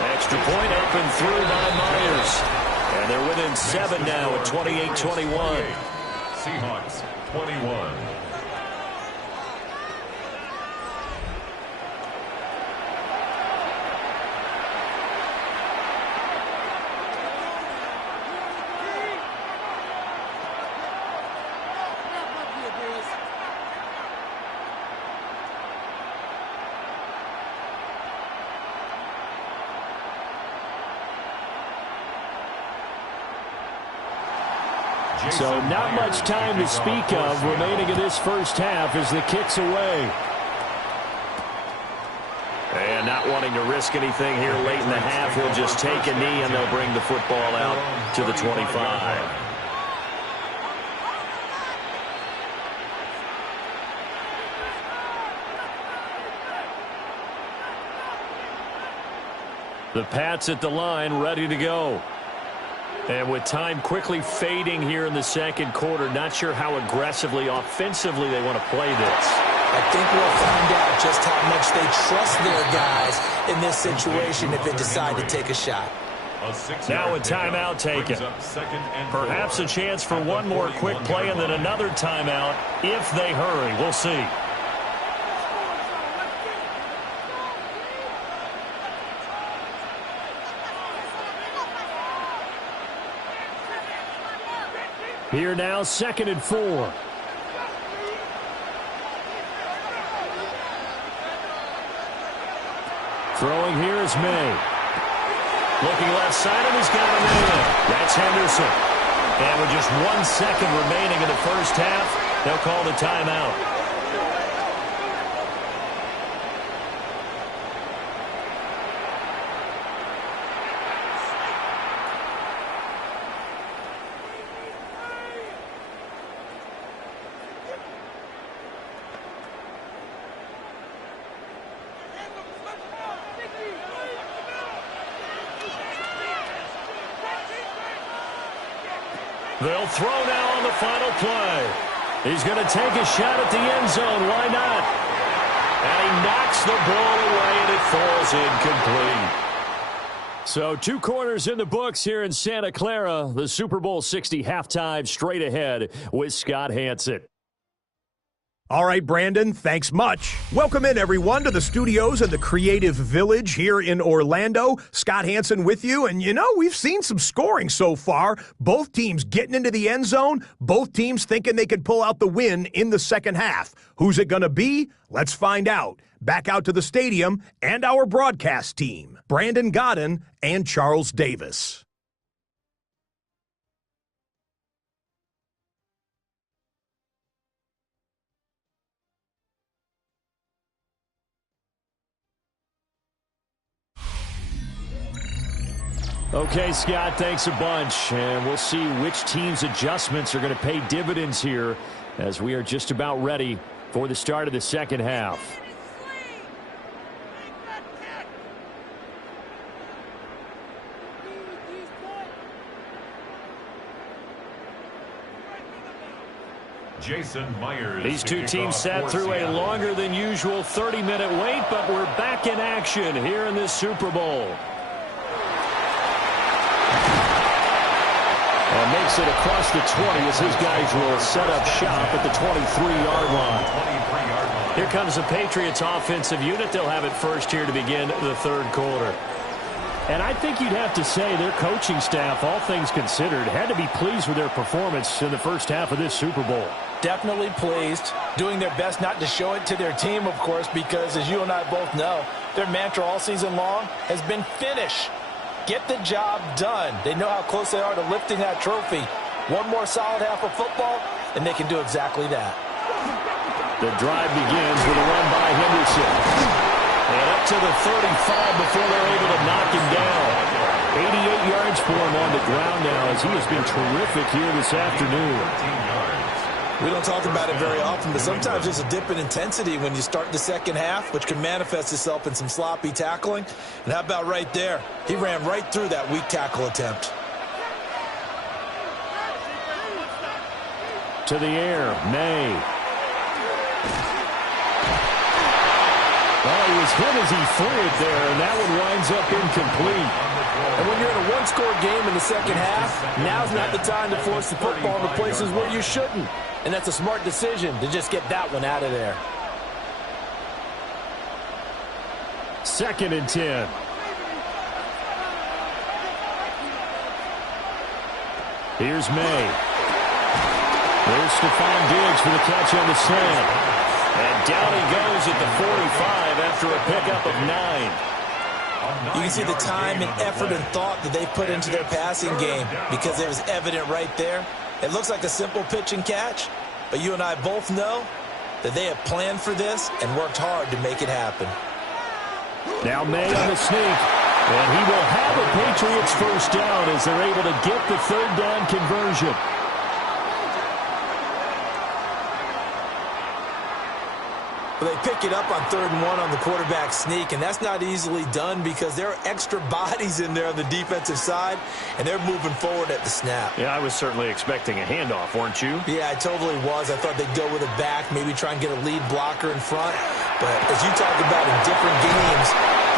Extra point up and through by Myers. And they're within 7 now at 28-21. Seahawks 21. So not much time to speak of remaining in this first half as the kick's away. And not wanting to risk anything here late in the half, he'll just take a knee and they'll bring the football out to the 25. The Pats at the line, ready to go. And with time quickly fading here in the second quarter, not sure how aggressively, offensively they want to play this. I think we'll find out just how much they trust their guys in this situation if they decide to take a shot. Now a timeout taken. Perhaps a chance for one more quick play and then another timeout if they hurry. We'll see. Here now, 2nd and 4. Throwing here is May. Looking left side, and he's got a man. That's Henderson. And with just 1 second remaining in the first half, they'll call the timeout. They'll throw now on the final play. He's going to take a shot at the end zone. Why not? And he knocks the ball away, and it falls incomplete. So 2 corners in the books here in Santa Clara. The Super Bowl 60 halftime straight ahead with Scott Hansen. All right, Brandon, thanks much. Welcome in, everyone, to the studios in the Creative Village here in Orlando. Scott Hansen with you, and we've seen some scoring so far. Both teams getting into the end zone, both teams thinking they could pull out the win in the second half. Who's it going to be? Let's find out. Back out to the stadium and our broadcast team, Brandon Godden and Charles Davis. Okay, Scott, thanks a bunch. And we'll see which team's adjustments are going to pay dividends here as we are just about ready for the start of the second half. Jason Myers. These two teams sat through a longer than usual 30-minute wait, but we're back in action here in this Super Bowl. And makes it across the 20 as his guys will set up shop at the 23-yard line. Here comes the Patriots offensive unit. They'll have it first here to begin the third quarter. And I think you'd have to say their coaching staff, all things considered, had to be pleased with their performance in the first half of this Super Bowl. Definitely pleased, doing their best not to show it to their team, of course, because as you and I both know, their mantra all season long has been finish. Get the job done. They know how close they are to lifting that trophy. One more solid half of football, and they can do exactly that. The drive begins with a run by Henderson. And up to the 35 before they're able to knock him down. 88 yards for him on the ground now as he has been terrific here this afternoon. We don't talk about it very often, but sometimes there's a dip in intensity when you start the second half, which can manifest itself in some sloppy tackling. And how about right there? He ran right through that weak tackle attempt. To the air, May. Well, he was hit as he threw it there, and that one winds up incomplete. And when you're in a one-score game in the second half, now's not the time to force the football to places where you shouldn't. And that's a smart decision to just get that one out of there. 2nd and 10. Here's May. There's Stephon Diggs for the catch on the slant. And down he goes at the 45 after a pickup of 9. You can see the time and effort and thought that they put into their passing game because it was evident right there. It looks like a simple pitch and catch, but you and I both know that they have planned for this and worked hard to make it happen. Now May on the sneak, and he will have a Patriots first down as they're able to get the third down conversion. They pick it up on 3rd and 1 on the quarterback sneak, and that's not easily done because there are extra bodies in there on the defensive side, and they're moving forward at the snap. Yeah, I was certainly expecting a handoff, weren't you? Yeah, I totally was. I thought they'd go with a back, maybe try and get a lead blocker in front. But as you talk about in different games,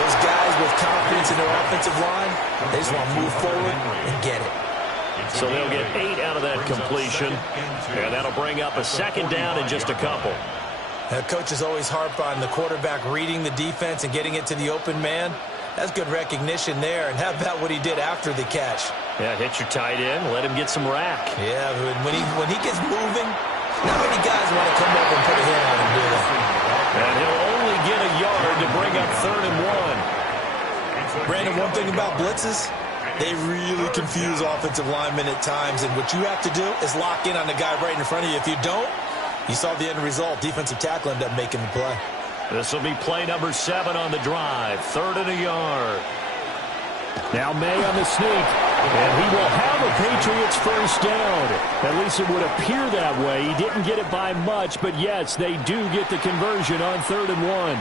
those guys with confidence in their offensive line, they just want to move forward and get it. So they'll get 8 out of that completion, and that'll bring up a 2nd down in just a couple. Coaches always harp on the quarterback reading the defense and getting it to the open man. That's good recognition there. And how about what he did after the catch? Yeah, hit your tight end, let him get some rack. Yeah, when he gets moving, not many guys want to come up and put a hand on him, do they? And he'll only get a yard to bring up 3rd and 1. Brandon, one thing about blitzes, they really confuse offensive linemen at times. And what you have to do is lock in on the guy right in front of you. If you don't, you saw the end result. Defensive tackle ended up making the play. This will be play number 7 on the drive. 3rd and a yard. Now May on the sneak. And he will have a Patriots first down. At least it would appear that way. He didn't get it by much, but yes, they do get the conversion on 3rd and 1.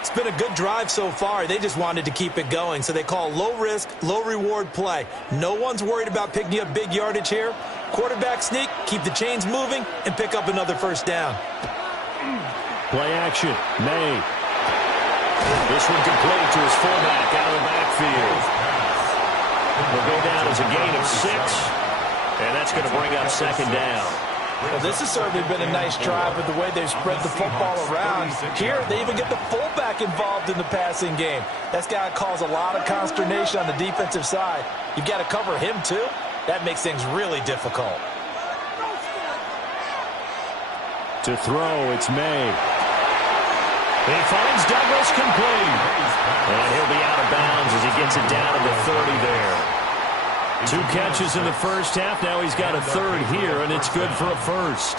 It's been a good drive so far. They just wanted to keep it going, so they call low-risk, low-reward play. No one's worried about picking up big yardage here. Quarterback sneak, keep the chains moving, and pick up another first down. Play action, May. This one complete to his fullback out of the backfield. Will go down as a gain of 6, and that's going to bring up 2nd down. Well, this has certainly been a nice drive with the way they've spread the football around. Here, they even get the fullback involved in the passing game. That's got to cause a lot of consternation on the defensive side. You've got to cover him, too. That makes things really difficult. To throw, it's May. He finds Douglas complete. And he'll be out of bounds as he gets it down to the 30 there. 2 catches in the first half. Now he's got a third here, and it's good for a first.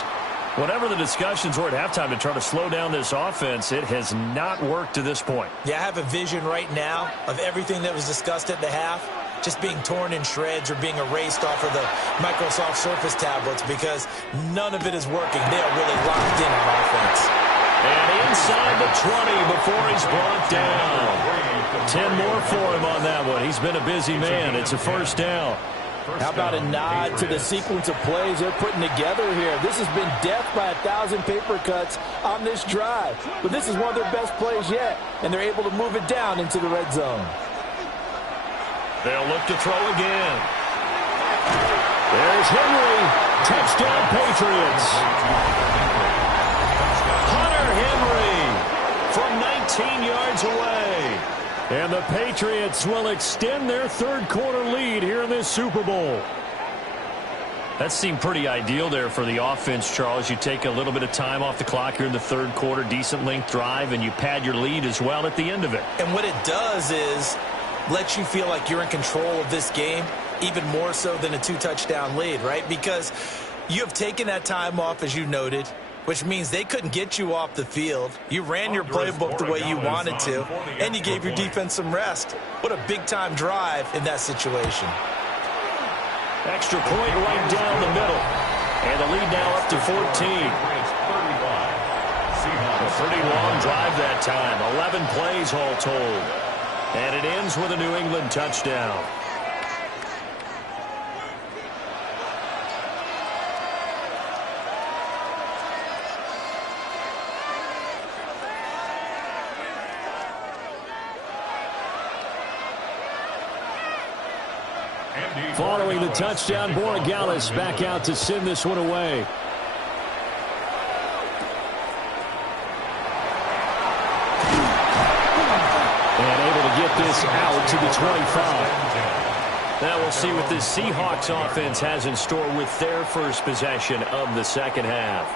Whatever the discussions were at halftime to try to slow down this offense, it has not worked to this point. Yeah, I have a vision right now of everything that was discussed at the half just being torn in shreds or being erased off of the Microsoft Surface tablets because none of it is working. They are really locked in on offense. And inside the 20 before he's brought down. 10 more for him on that one. He's been a busy man. It's a first down. How about a nod to the sequence of plays they're putting together here? This has been death by 1,000 paper cuts on this drive. But this is one of their best plays yet, and they're able to move it down into the red zone. They'll look to throw again. There's Henry. Touchdown, Patriots. Hunter Henry from 19 yards away. And the Patriots will extend their third-quarter lead here in this Super Bowl. That seemed pretty ideal there for the offense, Charles. You take a little bit of time off the clock here in the third quarter, decent length drive, and you pad your lead as well at the end of it. And what it does is let you feel like you're in control of this game, even more so than a 2-touchdown lead, right? Because you have taken that time off, as you noted, which means they couldn't get you off the field. You ran your playbook the way you wanted to, and you gave your defense some rest. What a big-time drive in that situation. Extra point right down the middle. And the lead now up to 14. A pretty long drive that time. 11 plays all told. And it ends with a New England touchdown. Following the touchdown, Borregales back out to send this one away. And able to get this out to the 25. Now we'll see what this Seahawks offense has in store with their first possession of the second half.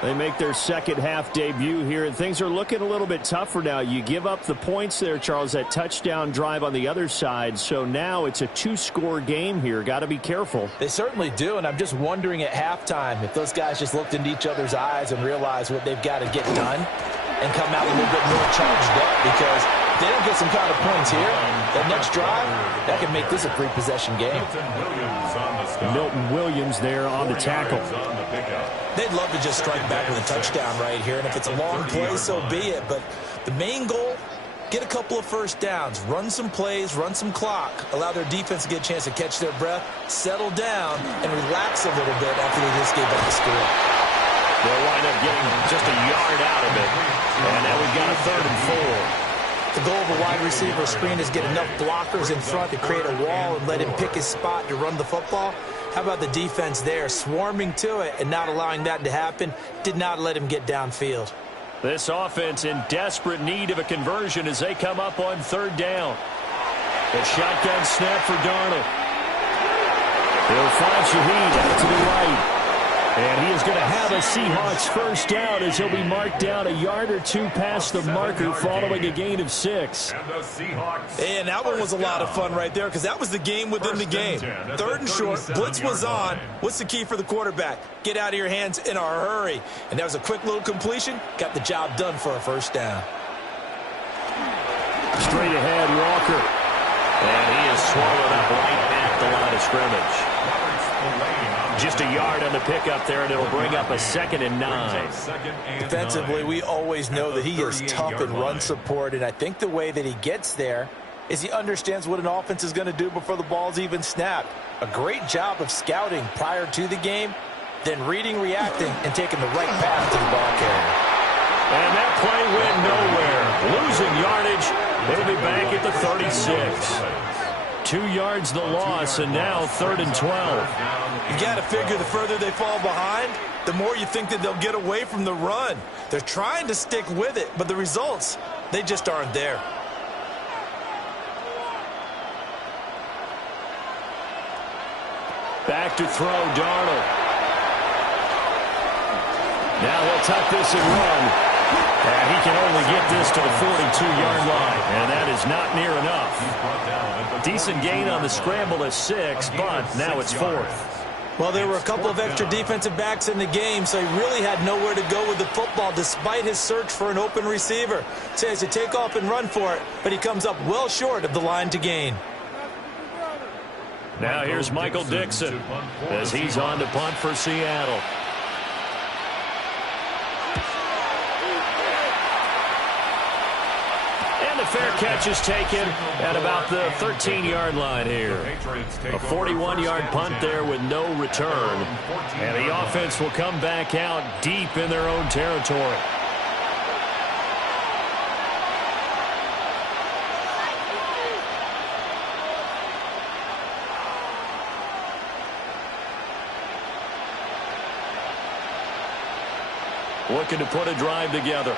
They make their second half debut here, and things are looking a little bit tougher now. You give up the points there, Charles, that touchdown drive on the other side. So now it's a 2-score game here. Got to be careful. They certainly do, and I'm just wondering at halftime if those guys just looked into each other's eyes and realized what they've got to get done and come out a little bit more charged up, because if they don't get some kind of points here, that next drive, that could make this a 3-possession game. Milton Williams there on the tackle. They'd love to just strike back with a touchdown right here, and if it's a long play, so be it. But the main goal, get a couple of first downs, run some plays, run some clock, allow their defense to get a chance to catch their breath, settle down, and relax a little bit after they just gave up the score. They'll wind up getting just a yard out of it. And now we've got a 3rd and 4. The goal of a wide receiver screen is get enough blockers in front to create a wall and let him pick his spot to run the football. How about the defense there, swarming to it and not allowing that to happen? Did not let him get downfield. This offense in desperate need of a conversion as they come up on 3rd down. A shotgun snap for Darnold. He'll find Shaheed out to the right. And he is going to have a Seahawks first down as he'll be marked down a yard or 2 past the marker following a gain of 6. And that one was a lot of fun right there, because that was the game within the game. 3rd and short, blitz was on. What's the key for the quarterback? Get out of your hands in a hurry. And that was a quick little completion. Got the job done for a first down. Straight ahead, Walker. And he is swallowed up right at the line of scrimmage. Just a yard on the pickup there, and it'll bring up a 2nd and 9. Defensively, we always know that he is tough in run support, and I think the way that he gets there is he understands what an offense is going to do before the ball's even snapped. A great job of scouting prior to the game, then reading, reacting, and taking the right path to the ball carrier. And that play went nowhere. Losing yardage. It'll be back at the 36. 2 yards the loss, and now 3rd and 12. You got to figure the further they fall behind, the more you think that they'll get away from the run. They're trying to stick with it, but the results, they just aren't there. Back to throw, Darnold. Now he'll tuck this and run. And he can only get this to the 42-yard line, and that is not near enough. Decent gain on the scramble at 6, but now it's 4th. Well, there were a couple of extra defensive backs in the game, so he really had nowhere to go with the football despite his search for an open receiver. So he has to take off and run for it, but he comes up well short of the line to gain. Now here's Michael Dixon as he's on to punt for Seattle. And the fair catch is taken at about the 13-yard line here. A 41-yard punt there with no return. And the offense will come back out deep in their own territory. Looking to put a drive together.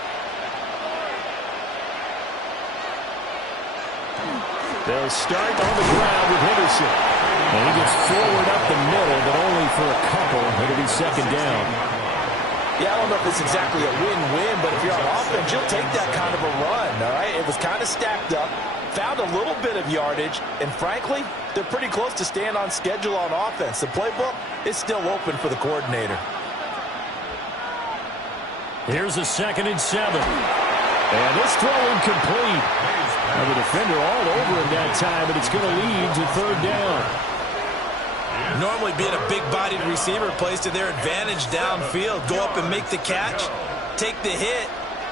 They'll start on the ground with Henderson. And he gets forward up the middle, but only for a couple. It'll be 2nd down. Yeah, I don't know if it's exactly a win-win, but if you're on offense, you'll take that kind of a run, all right? It was kind of stacked up, found a little bit of yardage, and frankly, they're pretty close to staying on schedule on offense. The playbook is still open for the coordinator. Here's a 2nd and 7. And this throw incomplete. And the defender all over him that time, but it's going to lead to 3rd down. Normally being a big-bodied receiver plays to their advantage downfield. Go up and make the catch, take the hit,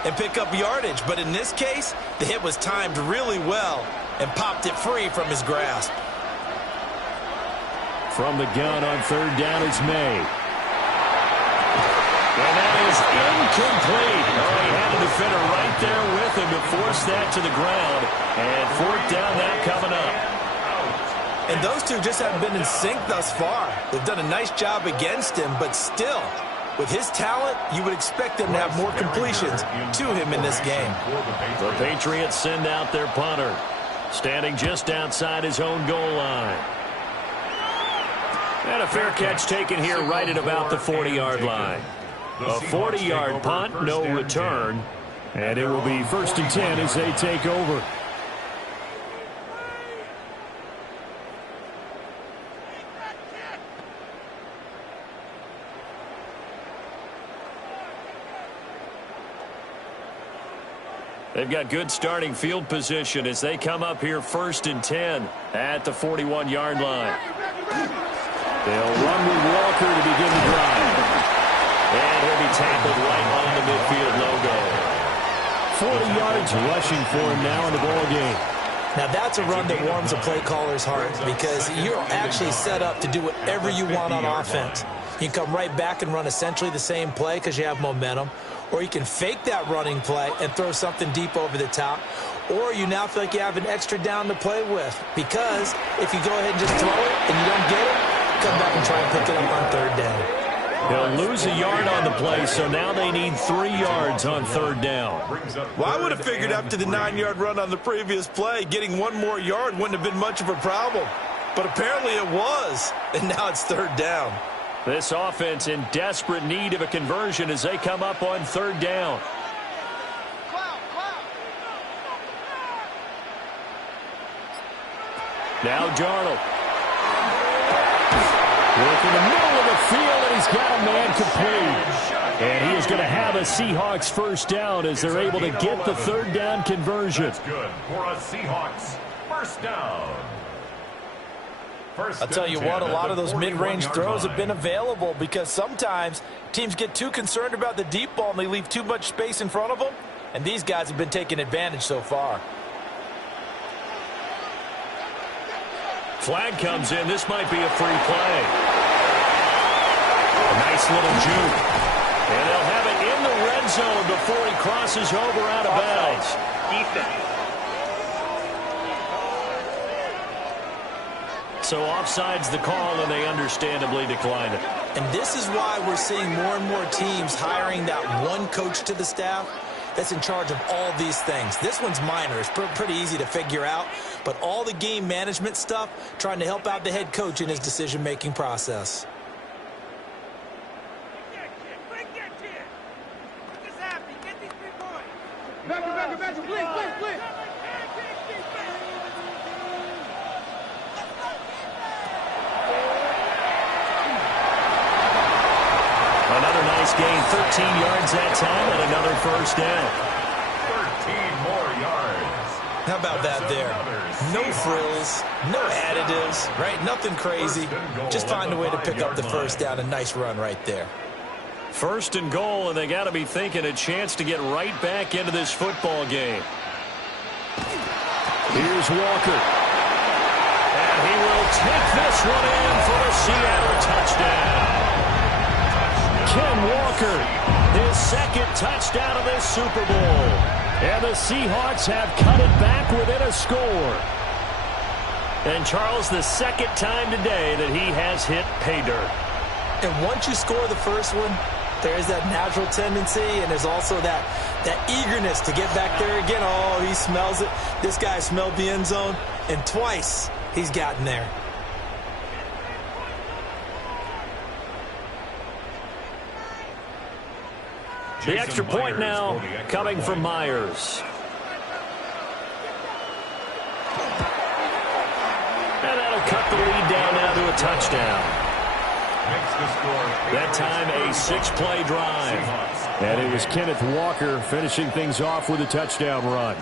and pick up yardage. But in this case, the hit was timed really well and popped it free from his grasp. From the gun on 3rd down, it's May. And that is incomplete. Oh, he had a defender right there with him to force that to the ground. And 4th down now coming up. And those two just haven't been in sync thus far. They've done a nice job against him, but still, with his talent, you would expect them to have more completions to him in this game. The Patriots send out their punter, standing just outside his own goal line. And a fair catch taken here right at about the 40-yard line. A 40-yard punt, no return, and it will be 1st and 10 as they take over. They've got good starting field position as they come up here 1st and 10 at the 41-yard line. They'll run with Walker to begin the drive. And he'll be tackled right on the midfield logo. 40 yards rushing for him now in the ball game. Now that's a run that warms a play caller's heart because you're actually set up to do whatever you want on offense. You can come right back and run essentially the same play because you have momentum, or you can fake that running play and throw something deep over the top, or you now feel like you have an extra down to play with because if you go ahead and just throw it and you don't get it, come back and try and pick it up on 3rd down. They'll lose a yard on the play, so now they need 3 yards on 3rd down. Well, I would have figured after the 9-yard run on the previous play, getting 1 more yard wouldn't have been much of a problem. But apparently it was, and now it's 3rd down. This offense in desperate need of a conversion as they come up on 3rd down. Now Darnold. Work in the middle of the field, and he's got a man complete. And he is going to have a Seahawks 1st down as they're able to get the 3rd down conversion. That's good for a Seahawks 1st down. I'll tell you what, a lot of those mid-range throws have been available because sometimes teams get too concerned about the deep ball and they leave too much space in front of them, and these guys have been taking advantage so far. Flag comes in. This might be a free play. A nice little juke. And they'll have it in the red zone before he crosses over out of bounds. Defense. So offside's the call, and they understandably declined it. And this is why we're seeing more and more teams hiring that one coach to the staff that's in charge of all these things. This one's minor. It's pretty easy to figure out. But all the game management stuff, trying to help out the head coach in his decision-making process. Another nice gain, 13 yards that time, and another first down. 13 more yards. How about that there? No frills, no additives, right? Nothing crazy. Just find a way to pick up the first down. A nice run right there. First and goal, and they got to be thinking a chance to get right back into this football game. Here's Walker. And he will take this one in for a Seattle touchdown. Ken Walker, his second touchdown of this Super Bowl. And the Seahawks have cut it back within a score. And Charles, the second time today that he has hit pay dirt. And once you score the first one, there is that natural tendency, and there's also that eagerness to get back there again. Oh, he smells it. This guy smelled the end zone, and twice he's gotten there. The extra point now coming from Myers. And that'll cut the lead down now to a touchdown. That time a 6-play drive. And it was Kenneth Walker finishing things off with a touchdown run.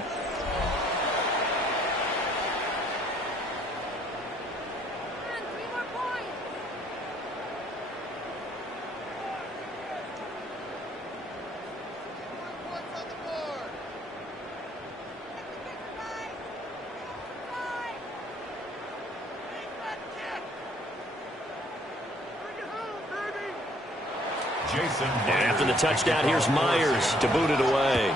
And after the touchdown, here's Myers to boot it away.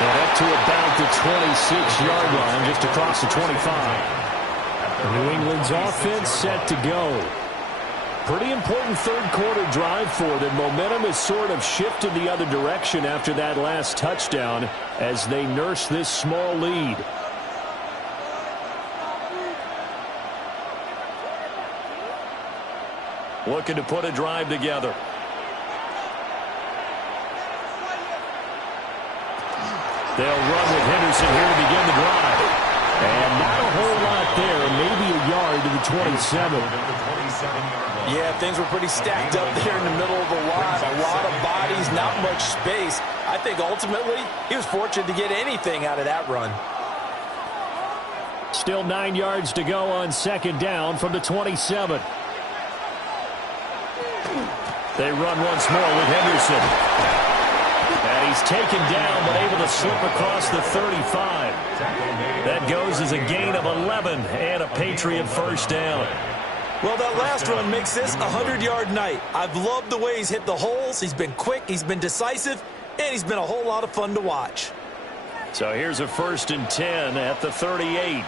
And up to about the 26-yard line, just across the 25. New England's offense set to go. Pretty important third-quarter drive for them. Momentum has sort of shifted the other direction after that last touchdown as they nurse this small lead. Looking to put a drive together. They'll run with Henderson here to begin the drive. And not a whole lot there, maybe a yard to the 27. Yeah, things were pretty stacked up there in the middle of the line. A lot of bodies, not much space. I think ultimately he was fortunate to get anything out of that run. Still 9 yards to go on second down from the 27. They run once more with Henderson. And he's taken down but able to slip across the 35. That goes as a gain of 11 and a Patriot first down. Well, that last run makes this a 100-yard night. I've loved the way he's hit the holes. He's been quick, he's been decisive, and he's been a whole lot of fun to watch. So here's a 1st and 10 at the 38.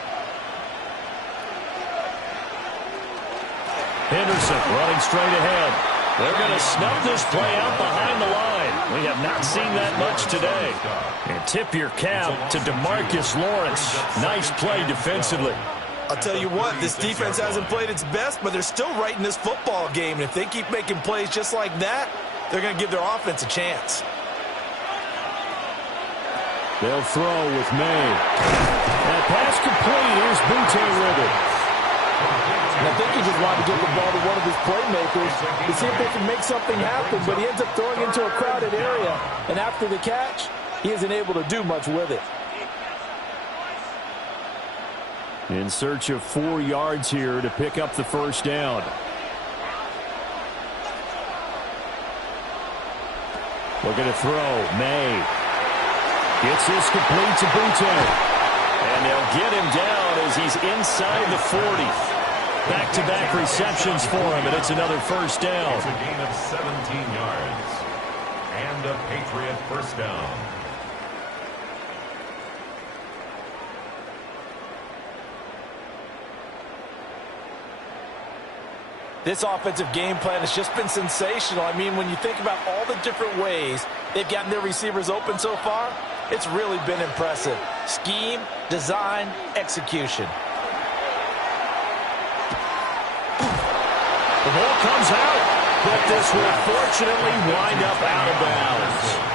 Henderson running straight ahead. They're going to snub this play out behind the line. We have not seen that much today. And tip your cap to DeMarcus Lawrence. Nice play defensively. I'll tell you what, this defense hasn't played its best, but they're still right in this football game. And if they keep making plays just like that, they're going to give their offense a chance. They'll throw with May. That pass complete. Here's Butte with it. And I think he just wanted to get the ball to one of his playmakers to see if they can make something happen, but he ends up throwing into a crowded area. And after the catch, he isn't able to do much with it. In search of 4 yards here to pick up the first down. Looking to throw. May. Gets this complete to Butte. And they'll get him down as he's inside the 40. Back-to-back receptions for him, and it's another first down. It's a gain of 17 yards. And a Patriot first down. This offensive game plan has just been sensational. I mean, when you think about all the different ways they've gotten their receivers open so far, it's really been impressive. Scheme, design, execution. The ball comes out, but this will fortunately wind up out of bounds.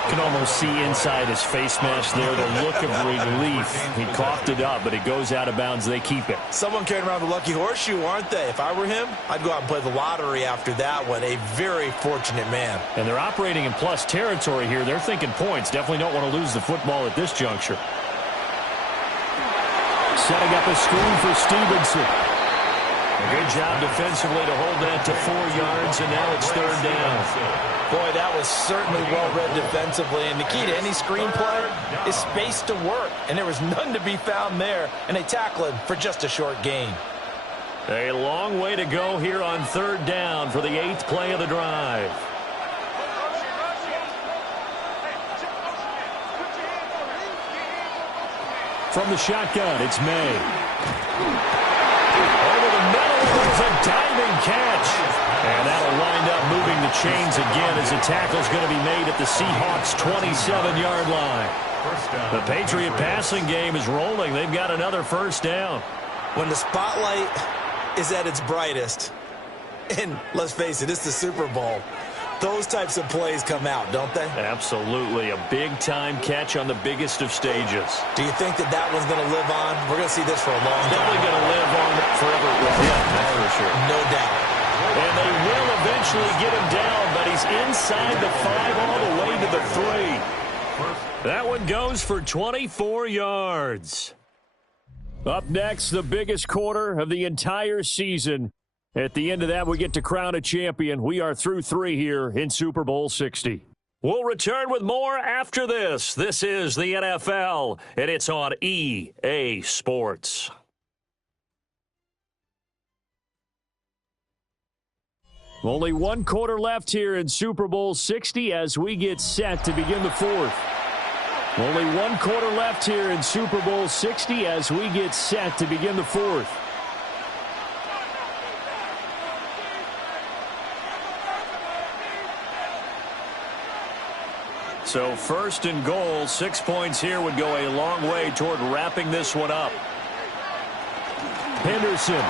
You can almost see inside his face mask there the look of relief. He coughed it up, but it goes out of bounds. They keep it. Someone carrying around the lucky horseshoe, aren't they? If I were him, I'd go out and play the lottery after that one. A very fortunate man. And they're operating in plus territory here. They're thinking points. Definitely don't want to lose the football at this juncture. Setting up a screen for Stevenson. A good job defensively to hold that to 4 yards, and now it's third down. Boy, that was certainly well-read defensively, and the key to any screen play is space to work, and there was none to be found there, and they tackle him for just a short gain. A long way to go here on third down for the 8th play of the drive. From the shotgun, it's May. Over the middle, there's a diving catch. And that'll wind up moving the chains again as the tackle's going to be made at the Seahawks' 27-yard line. The Patriot passing game is rolling. They've got another first down. When the spotlight is at its brightest, and let's face it, it's the Super Bowl, those types of plays come out, don't they? Absolutely. A big-time catch on the biggest of stages. Do you think that that one's going to live on? We're going to see this for a long time. Definitely going to live on forever with him, that's for sure. No doubt. And they will eventually get him down, but he's inside the 5 all the way to the 3. That one goes for 24 yards. Up next, the biggest quarter of the entire season. At the end of that, we get to crown a champion. We are through 3 here in Super Bowl 60. We'll return with more after this. This is the NFL, and it's on EA Sports. Only 1 quarter left here in Super Bowl 60 as we get set to begin the 4th. Only 1 quarter left here in Super Bowl 60 as we get set to begin the 4th. So 1st and goal, 6 points here would go a long way toward wrapping this one up. Henderson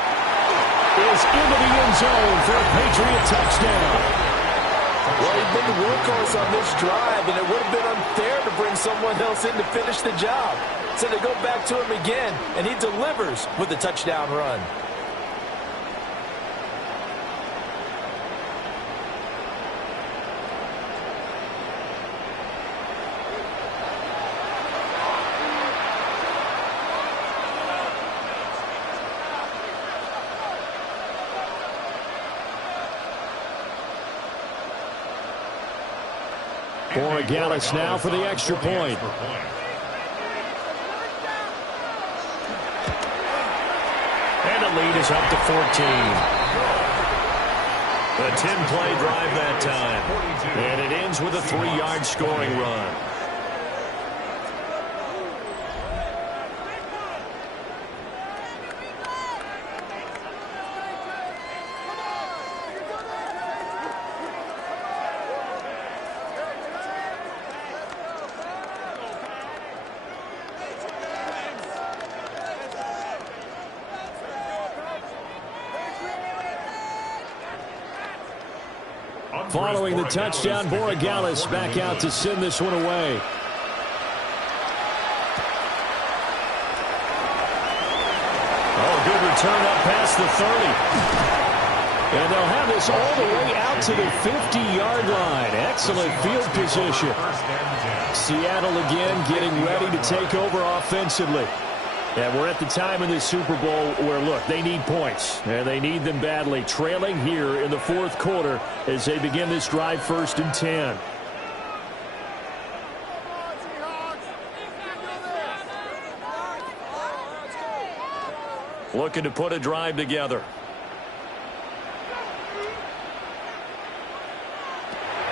is into the end zone for a Patriot touchdown. Well, he's been the workhorse on this drive, and it would have been unfair to bring someone else in to finish the job. So they go back to him again, and he delivers with a touchdown run. Borregales now for the extra point. And the lead is up to 14. A 10-play drive that time. And it ends with a 3-yard scoring run. Following the touchdown, Borregales back out to send this one away. Oh, good return up past the 30. And they'll have this all the way out to the 50-yard line. Excellent field position. Seattle again getting ready to take over offensively. And we're at the time in this Super Bowl where, look, they need points, and they need them badly. Trailing here in the 4th quarter as they begin this drive 1st and 10. Looking to put a drive together.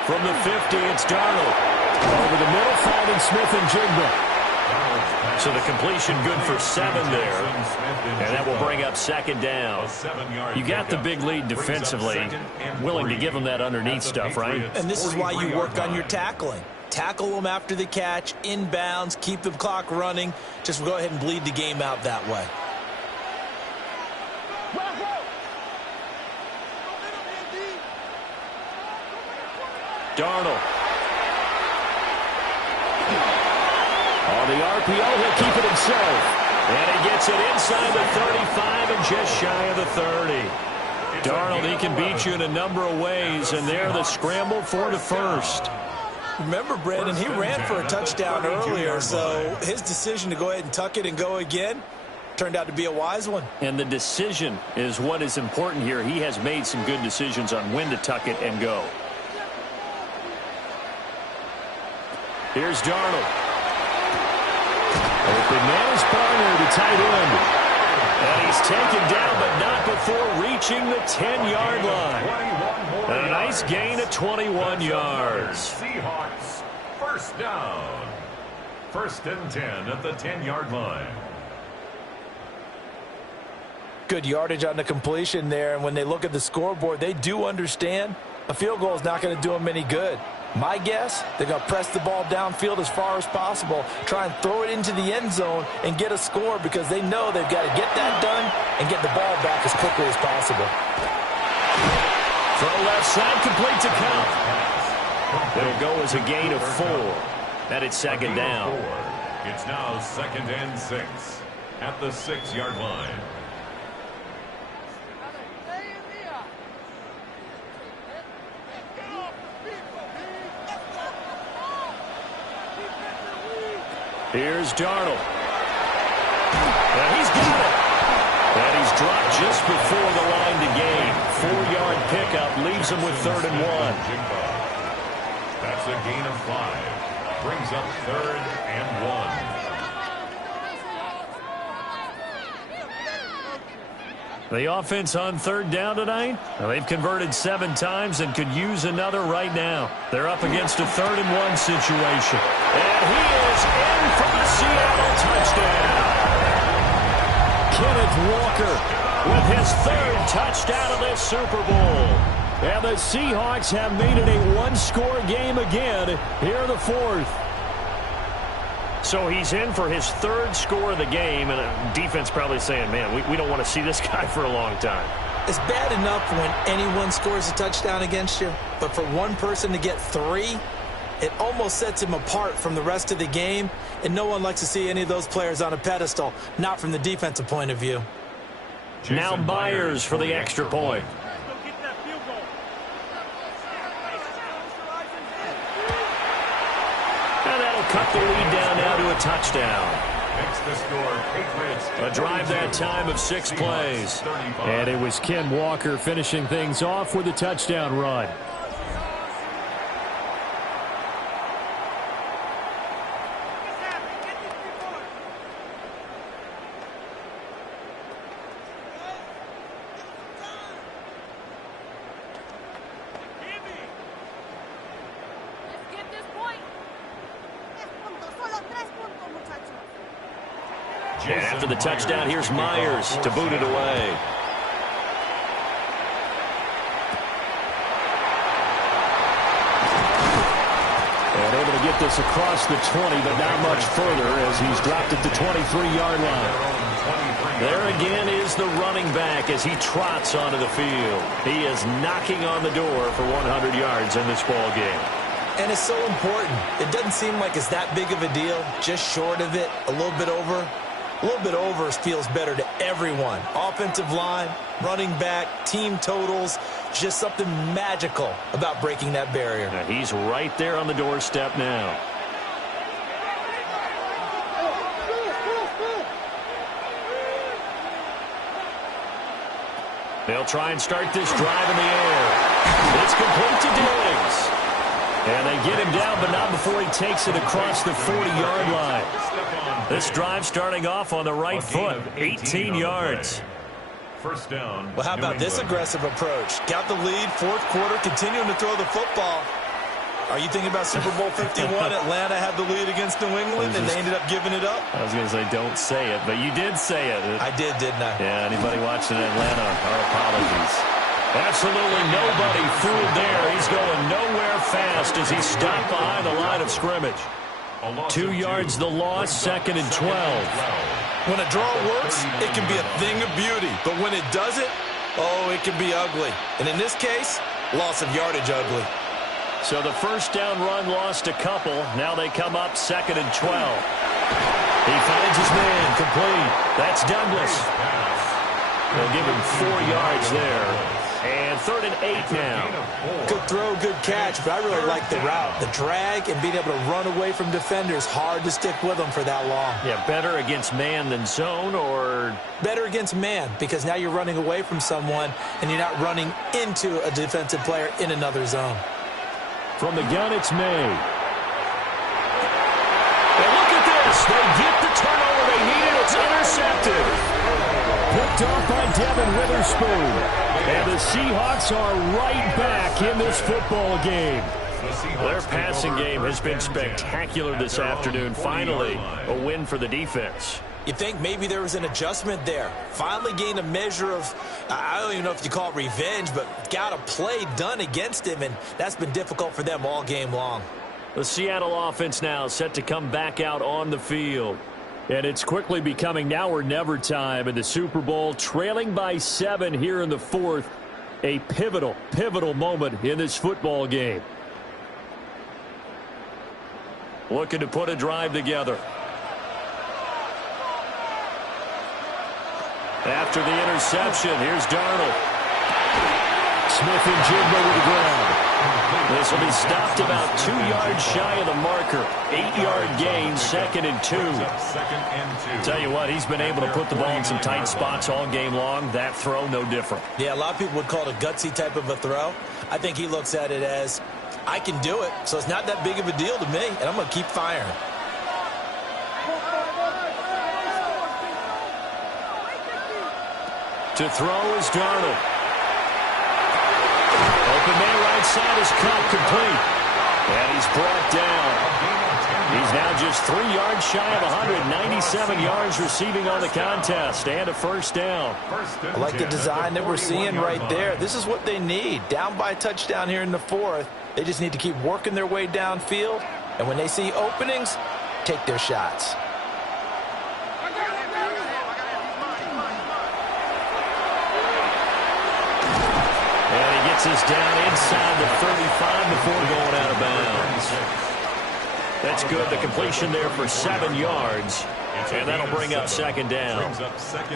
From the 50, it's Darnold. Over the middle, finding Smith and Jigba. So the completion good for 7 there. And that will bring up second down. You got the big lead defensively. Willing to give them that underneath stuff, right? And this is why you work on your tackling. Tackle them after the catch, inbounds, keep the clock running. Just go ahead and bleed the game out that way. Darnold. On the RPO, he'll keep it himself. And he gets it inside the 35 and just shy of the 30. Darnold, he can beat you in a number of ways, and there the scramble for the first. Remember, Brandon, he ran for a touchdown earlier, so his decision to go ahead and tuck it and go again turned out to be a wise one. And the decision is what is important here. He has made some good decisions on when to tuck it and go. Here's Darnold. Open man is Barner, the tight end. And he's taken down, but not before reaching the 10-yard line. A nice gain of 21 yards. Seahawks, first down. 1st and 10 at the 10-yard line. Good yardage on the completion there, and when they look at the scoreboard, they do understand a field goal is not going to do them any good. My guess, they're going to press the ball downfield as far as possible, try and throw it into the end zone and get a score because they know they've got to get that done and get the ball back as quickly as possible. From the left side, complete to count. It'll go as a gain of 4. That is second down. It's now 2nd and 6 at the 6-yard line. Here's Darnold. And he's got it. And he's dropped just before the line to gain. 4-yard pickup leaves him with 3rd and 1. That's a gain of 5. Brings up 3rd and 1. The offense on 3rd down tonight. Well, they've converted 7 times and could use another right now. They're up against a 3rd and 1 situation. And he is in for the Seattle touchdown. Kenneth Walker with his 3rd touchdown of this Super Bowl. And the Seahawks have made it a 1-score game again here in the 4th. So he's in for his 3rd score of the game, and a defense probably saying, man, we don't want to see this guy for a long time. It's bad enough when anyone scores a touchdown against you, but for one person to get 3, it almost sets him apart from the rest of the game, and no one likes to see any of those players on a pedestal, not from the defensive point of view. Now Myers for the extra point. And that'll cut the lead down now to a touchdown. Makes the score Patriots. A drive that time of 6 plays. And it was Ken Walker finishing things off with a touchdown run. And after the touchdown, here's Myers to boot it away. And able to get this across the 20, but not much further as he's dropped at the 23-yard line. There again is the running back as he trots onto the field. He is knocking on the door for 100 yards in this ball game. And it's so important. It doesn't seem like it's that big of a deal, just short of it, a little bit over. A little bit over feels better to everyone. Offensive line, running back, team totals, just something magical about breaking that barrier. And he's right there on the doorstep now. They'll try and start this drive in the air. It's complete to Diggs. And they get him down, but not before he takes it across the 40-yard line. This drive starting off on the right foot, 18 yards. First down. Well, how about this aggressive approach? Got the lead, 4th quarter, continuing to throw the football. Are you thinking about Super Bowl 51? Atlanta had the lead against New England, and they ended up giving it up? I was going to say don't say it, but you did say it. I did, didn't I? Yeah, anybody watching Atlanta, our apologies. Absolutely nobody fooled there. He's going nowhere fast as he stopped behind the line of scrimmage. 2 yards the loss, 2nd and 12. When a draw works, it can be a thing of beauty. But when it doesn't, oh, it can be ugly. And in this case, loss of yardage ugly. So the first down run lost a couple. Now they come up 2nd and 12. He finds his man, complete. That's Douglas. They'll give him 4 yards there. And 3rd and 8 now. Good throw, good catch, but I really like the route. The drag and being able to run away from defenders, hard to stick with them for that long. Yeah, better against man than zone, or? Better against man, because now you're running away from someone and you're not running into a defensive player in another zone. From the gun, it's May. And look at this. They get the turnover they needed. It's intercepted. Picked off by Devin Witherspoon. And the Seahawks are right back in this football game. Their passing game has been spectacular this afternoon. Finally, a win for the defense. You think maybe there was an adjustment there. Finally gained a measure of, I don't even know if you call it revenge, but got a play done against him, and that's been difficult for them all game long. The Seattle offense now set to come back out on the field. And it's quickly becoming now or never time in the Super Bowl, trailing by 7 here in the 4th. A pivotal moment in this football game. Looking to put a drive together. After the interception, here's Darnold. Smith and Jigba to the ground. This will be stopped about 2 yards shy of the marker. 8-yard gain, 2nd and 2. Tell you what, he's been able to put the ball in some tight spots all game long. That throw, no different. Yeah, a lot of people would call it a gutsy type of a throw. I think he looks at it as, I can do it, so it's not that big of a deal to me, and I'm going to keep firing. To throw is Darnold. Open man right side is caught, complete. And he's brought down. He's now just 3 yards shy of 197 yards receiving on the contest and a first down. I like the design that we're seeing right there. This is what they need. Down by a touchdown here in the 4th. They just need to keep working their way downfield. And when they see openings, take their shots. Is down inside the 35 before going out of bounds. That's good. The completion there for 7 yards. And that'll bring up 2nd down.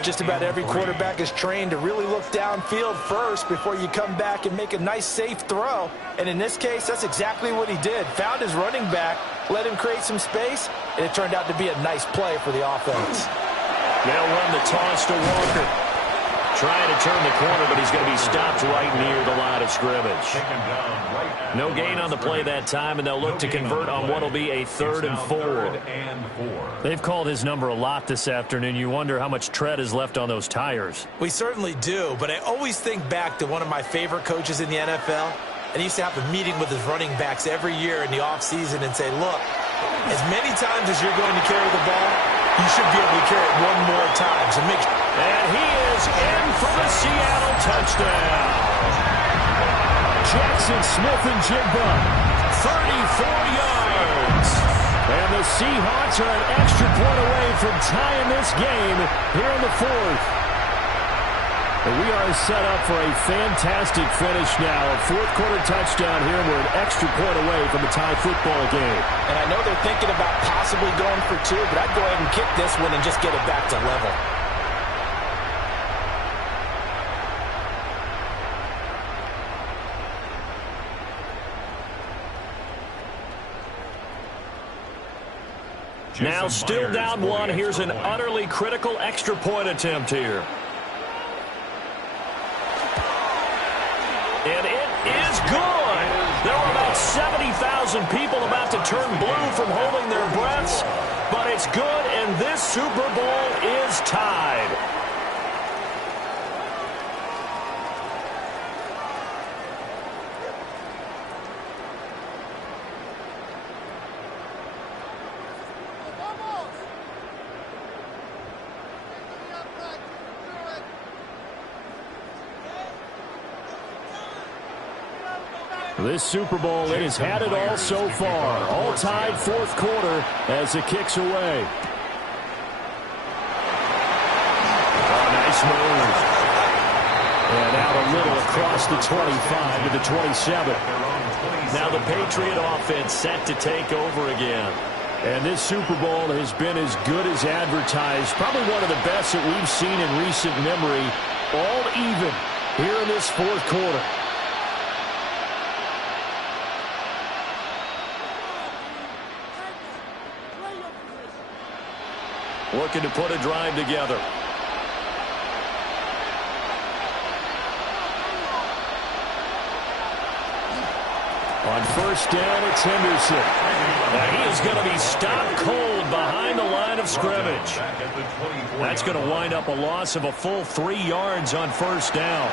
Just about every quarterback is trained to really look downfield first before you come back and make a nice, safe throw. And in this case, that's exactly what he did. Found his running back, let him create some space, and it turned out to be a nice play for the offense. They'll run the toss to Walker. Trying to turn the corner, but he's going to be stopped right near the line of scrimmage. No gain on the play that time, and they'll look to convert on what will be a 3rd and 4. They've called his number a lot this afternoon. You wonder how much tread is left on those tires. We certainly do, but I always think back to one of my favorite coaches in the NFL, and he used to have a meeting with his running backs every year in the offseason and say, look, as many times as you're going to carry the ball, you should be able to carry it one more time. So make sure. And he is in for the Seattle touchdown. Jackson Smith and Jigba, 34 yards. And the Seahawks are an extra point away from tying this game here in the 4th. And we are set up for a fantastic finish now. A 4th-quarter touchdown here. We're an extra point away from a tie football game. And I know they're thinking about possibly going for 2, but I'd go ahead and kick this one and just get it back to level. Now still down 1. Here's an utterly critical extra point attempt here. And it is good. There were about 70,000 people about to turn blue from holding their breaths, but it's good, and this Super Bowl is tied. This Super Bowl, it has had it all so far. All tied fourth quarter as it kicks away. Oh, nice move. And out a little across the 25 to the 27. Now the Patriot offense set to take over again. And this Super Bowl has been as good as advertised. Probably one of the best that we've seen in recent memory. All even here in this fourth quarter. Looking to put a drive together. On first down, it's Henderson. Now he is going to be stopped cold behind the line of scrimmage. That's going to wind up a loss of a full 3 yards on first down.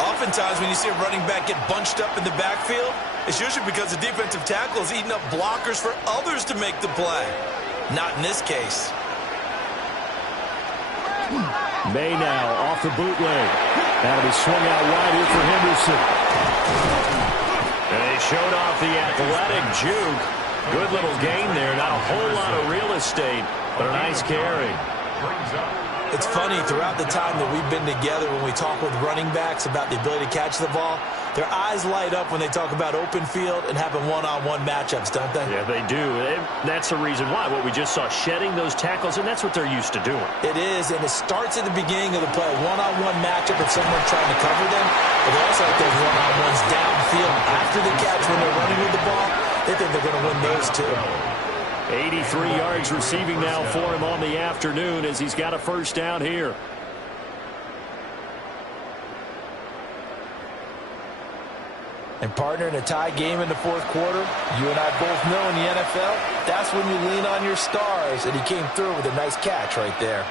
Oftentimes when you see a running back get bunched up in the backfield, it's usually because the defensive tackle is eating up blockers for others to make the play. Not in this case. May now off the bootleg. That'll be swung out wide here for Henderson. And they showed off the athletic juke. Good little gain there. Not a whole lot of real estate, but a nice carry. It's funny, throughout the time that we've been together, when we talk with running backs about the ability to catch the ball, their eyes light up when they talk about open field and having one-on-one matchups, don't they? Yeah, they do. That's the reason why. What we just saw, shedding those tackles, and that's what they're used to doing. It is, and it starts at the beginning of the play. One-on-one matchup if someone's trying to cover them, but they also like those one-on-ones downfield after the catch when they're running with the ball. They think they're going to win those too. 83 yards receiving now for him on the afternoon as he's got a first down here. And partner, in a tie game in the fourth quarter, you and I both know in the NFL, that's when you lean on your stars, and he came through with a nice catch right there.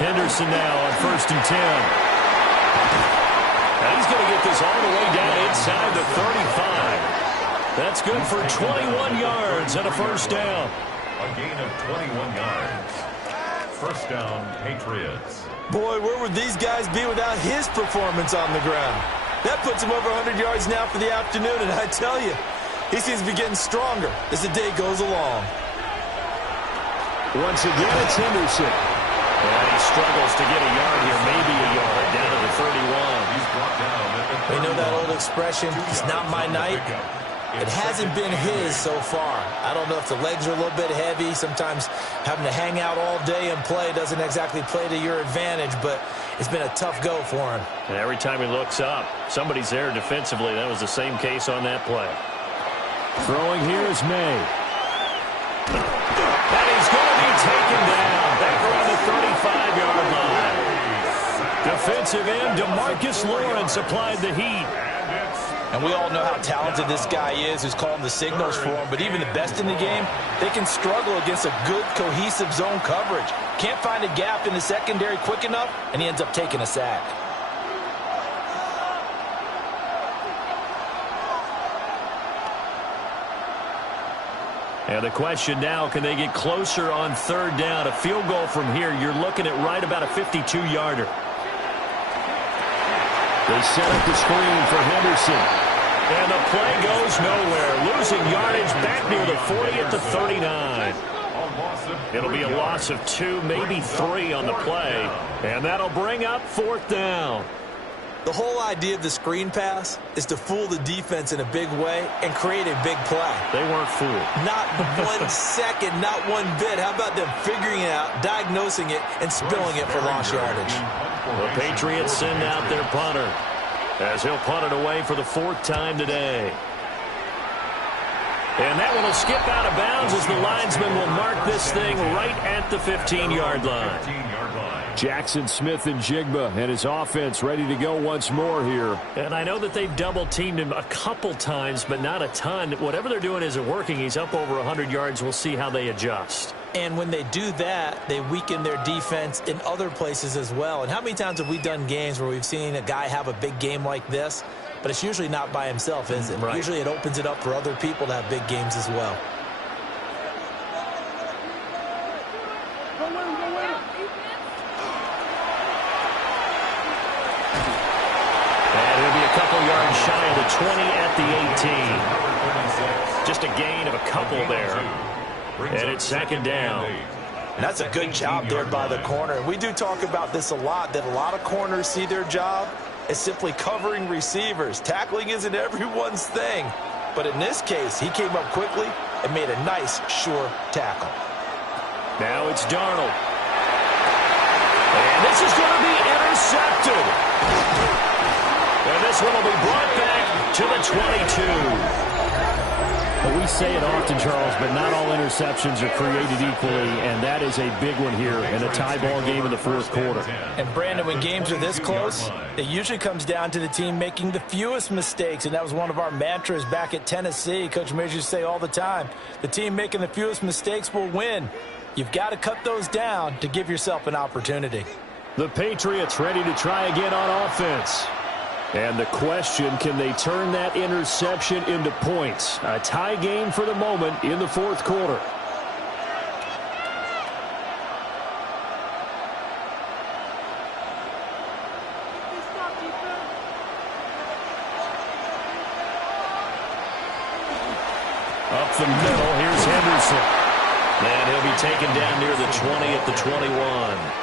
Henderson now on first and 10. And he's going to get this all the way down inside the 35. That's good for 21 yards and a first down. A gain of 21 yards. First down, Patriots. Boy, where would these guys be without his performance on the ground? That puts him over 100 yards now for the afternoon, and I tell you, he seems to be getting stronger as the day goes along. Once again, it's Henderson. And he struggles to get a yard here, maybe a yard, down to the 31. He's brought down at the 31. You know that old expression, it's not my night? It hasn't been his so far. I don't know if the legs are a little bit heavy. Sometimes having to hang out all day and play doesn't exactly play to your advantage, but it's been a tough go for him. And every time he looks up, somebody's there defensively. That was the same case on that play. Throwing here is May. And he's going to be taken down back around the 35-yard line. Defensive end DeMarcus Lawrence applied the heat. And we all know how talented this guy is who's calling the signals for him, but even the best in the game, they can struggle against a good, cohesive zone coverage. Can't find a gap in the secondary quick enough, and he ends up taking a sack. And the question now, can they get closer on third down? A field goal from here, you're looking at right about a 52-yarder. They set up the screen for Henderson. And the play goes nowhere. Losing yardage back near the 40 at the 39. It'll be a loss of 2, maybe 3 on the play. And that'll bring up fourth down. The whole idea of the screen pass is to fool the defense in a big way and create a big play. They weren't fooled. Not 1 second, not one bit. How about them figuring it out, diagnosing it, and spilling it for lost yardage? The Patriots send out their punter as he'll punt it away for the 4th time today. And that one will skip out of bounds as the linesman will mark this thing right at the 15-yard line. Jackson Smith and Jigba and his offense ready to go once more here. And I know that they've double-teamed him a couple times, but not a ton. Whatever they're doing isn't working. He's up over 100 yards. We'll see how they adjust. And when they do that, they weaken their defense in other places as well. And how many times have we done games where we've seen a guy have a big game like this, but it's usually not by himself, is it? Right. Usually it opens it up for other people to have big games as well. just shy of the 20 at the 18. Just a gain of a couple there. And it's second down. And that's a good job there by the corner. And we do talk about this a lot, that a lot of corners see their job as simply covering receivers. Tackling isn't everyone's thing. But in this case, he came up quickly and made a nice, sure tackle. Now it's Darnold. And this is going to be intercepted. And this one will be brought back to the 22. Well, we say it often, Charles, but not all interceptions are created equally, and that is a big one here in a tie ball game in the fourth quarter. And, Brandon, when games are this close, it usually comes down to the team making the fewest mistakes, and that was one of our mantras back at Tennessee. Coach Mears used to say all the time, the team making the fewest mistakes will win. You've got to cut those down to give yourself an opportunity. The Patriots ready to try again on offense. And the question, can they turn that interception into points? A tie game for the moment in the fourth quarter. Up the middle, here's Henderson. And he'll be taken down near the 20 at the 21.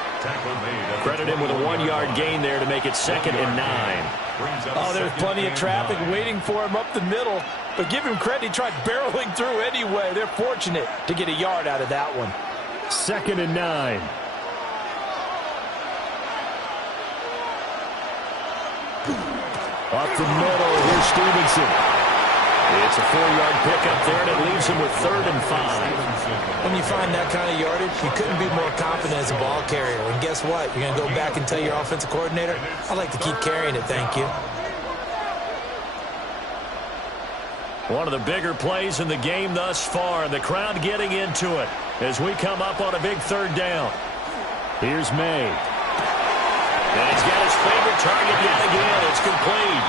Credit him with a 1-yard gain there to make it 2nd and 9. Oh, there's plenty of traffic waiting for him up the middle. But give him credit, he tried barreling through anyway. They're fortunate to get a yard out of that one. 2nd and 9. Up the middle, here's Stevenson. It's a 4-yard pickup there, and it leaves him with 3rd and 5. When you find that kind of yardage, you couldn't be more confident as a ball carrier. And guess what? You're going to go back and tell your offensive coordinator, I'd like to keep carrying it, thank you. One of the bigger plays in the game thus far, and the crowd getting into it as we come up on a big 3rd down. Here's May. And he's got his favorite target yet again. It's complete.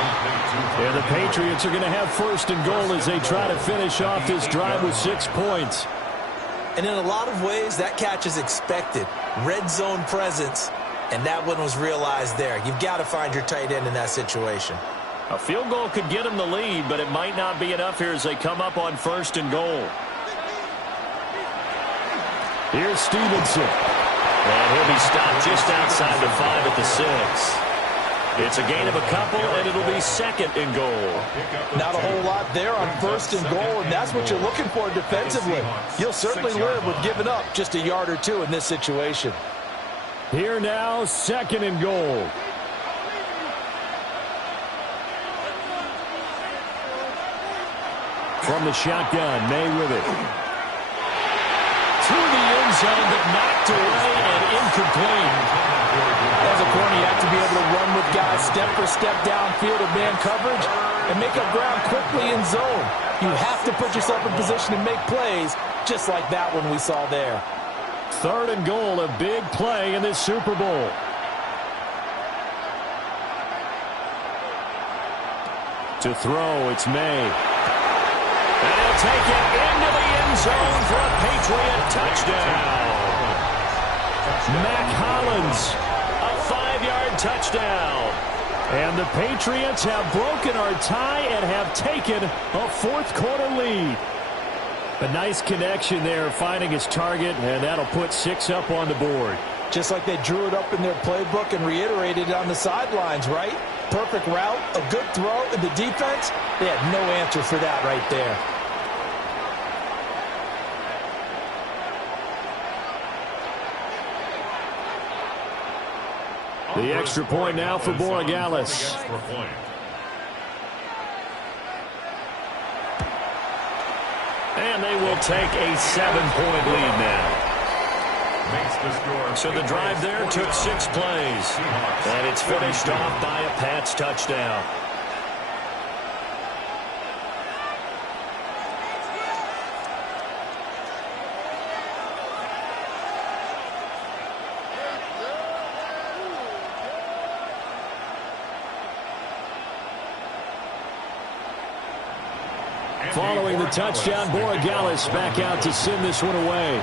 And the Patriots are going to have 1st and goal as they try to finish off this drive with 6 points. And in a lot of ways, that catch is expected. Red zone presence, and that one was realized there. You've got to find your tight end in that situation. A field goal could get them the lead, but it might not be enough here as they come up on 1st and goal. Here's Stevenson. And he'll be stopped just outside the 5 at the 6. It's a gain of a couple, and it'll be 2nd and goal. Not a whole lot there on 1st and goal, and that's what you're looking for defensively. You'll certainly live with giving up just a yard or two in this situation. Here now, 2nd and goal. From the shotgun, May with it. To the end zone, but knocked away and incomplete. As a corner, you have to be able to run with guys step for step downfield of man coverage and make up ground quickly in zone. You have to put yourself in position to make plays, just like that one we saw there. 3rd and goal, a big play in this Super Bowl. To throw, it's May. And he'll take it into the end zone for a Patriot touchdown. Mac Hollins. A 5-yard touchdown. And the Patriots have broken our tie and have taken a fourth quarter lead. A nice connection there, finding his target, and that'll put 6 up on the board. Just like they drew it up in their playbook and reiterated it on the sidelines, right? Perfect route, a good throw, and the defense, they had no answer for that right there. The extra point now for Borregales. And they will take a 7-point lead now. So the drive there took 6 plays. And it's finished off by a Pats touchdown. Following the touchdown, Borregales back out to send this one away.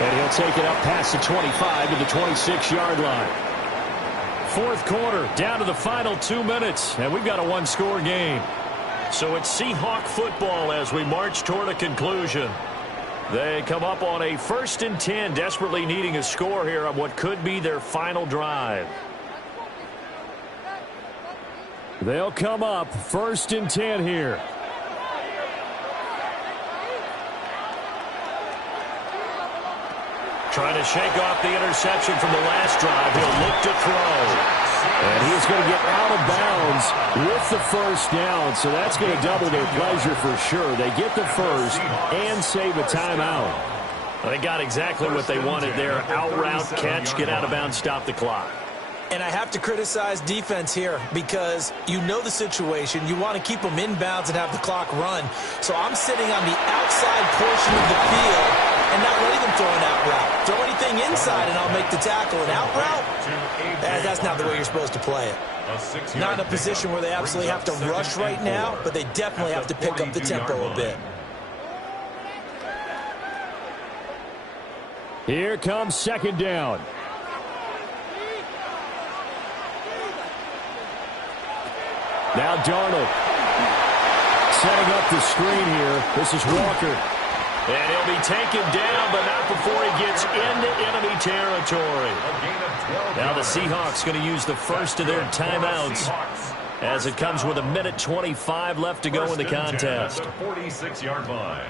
And he'll take it up past the 25 to the 26-yard line. Fourth quarter, down to the final 2 minutes, and we've got a one-score game. So it's Seahawk football as we march toward a conclusion. They come up on a 1st and 10, desperately needing a score here on what could be their final drive. They'll come up 1st and 10 here. Trying to shake off the interception from the last drive. He'll look to throw. And he's going to get out of bounds with the first down. So that's going to double their pleasure for sure. They get the first and save a timeout. Well, they got exactly what they wanted there. Out route, catch, get out of bounds, stop the clock. And I have to criticize defense here because you know the situation. You want to keep them inbounds and have the clock run. So I'm sitting on the outside portion of the field and not letting them throw an out route. Throw anything inside and I'll make the tackle. An out route? That's not the way you're supposed to play it. Not in a position where they absolutely have to rush right now, but they definitely have to pick up the tempo a bit. Here comes 2nd down. Now Darnold setting up the screen here. This is Walker. And he'll be taken down, but not before he gets into enemy territory. Now the Seahawks going to use the first of their timeouts as it comes with 1:25 left to go in the contest. 46-yard line.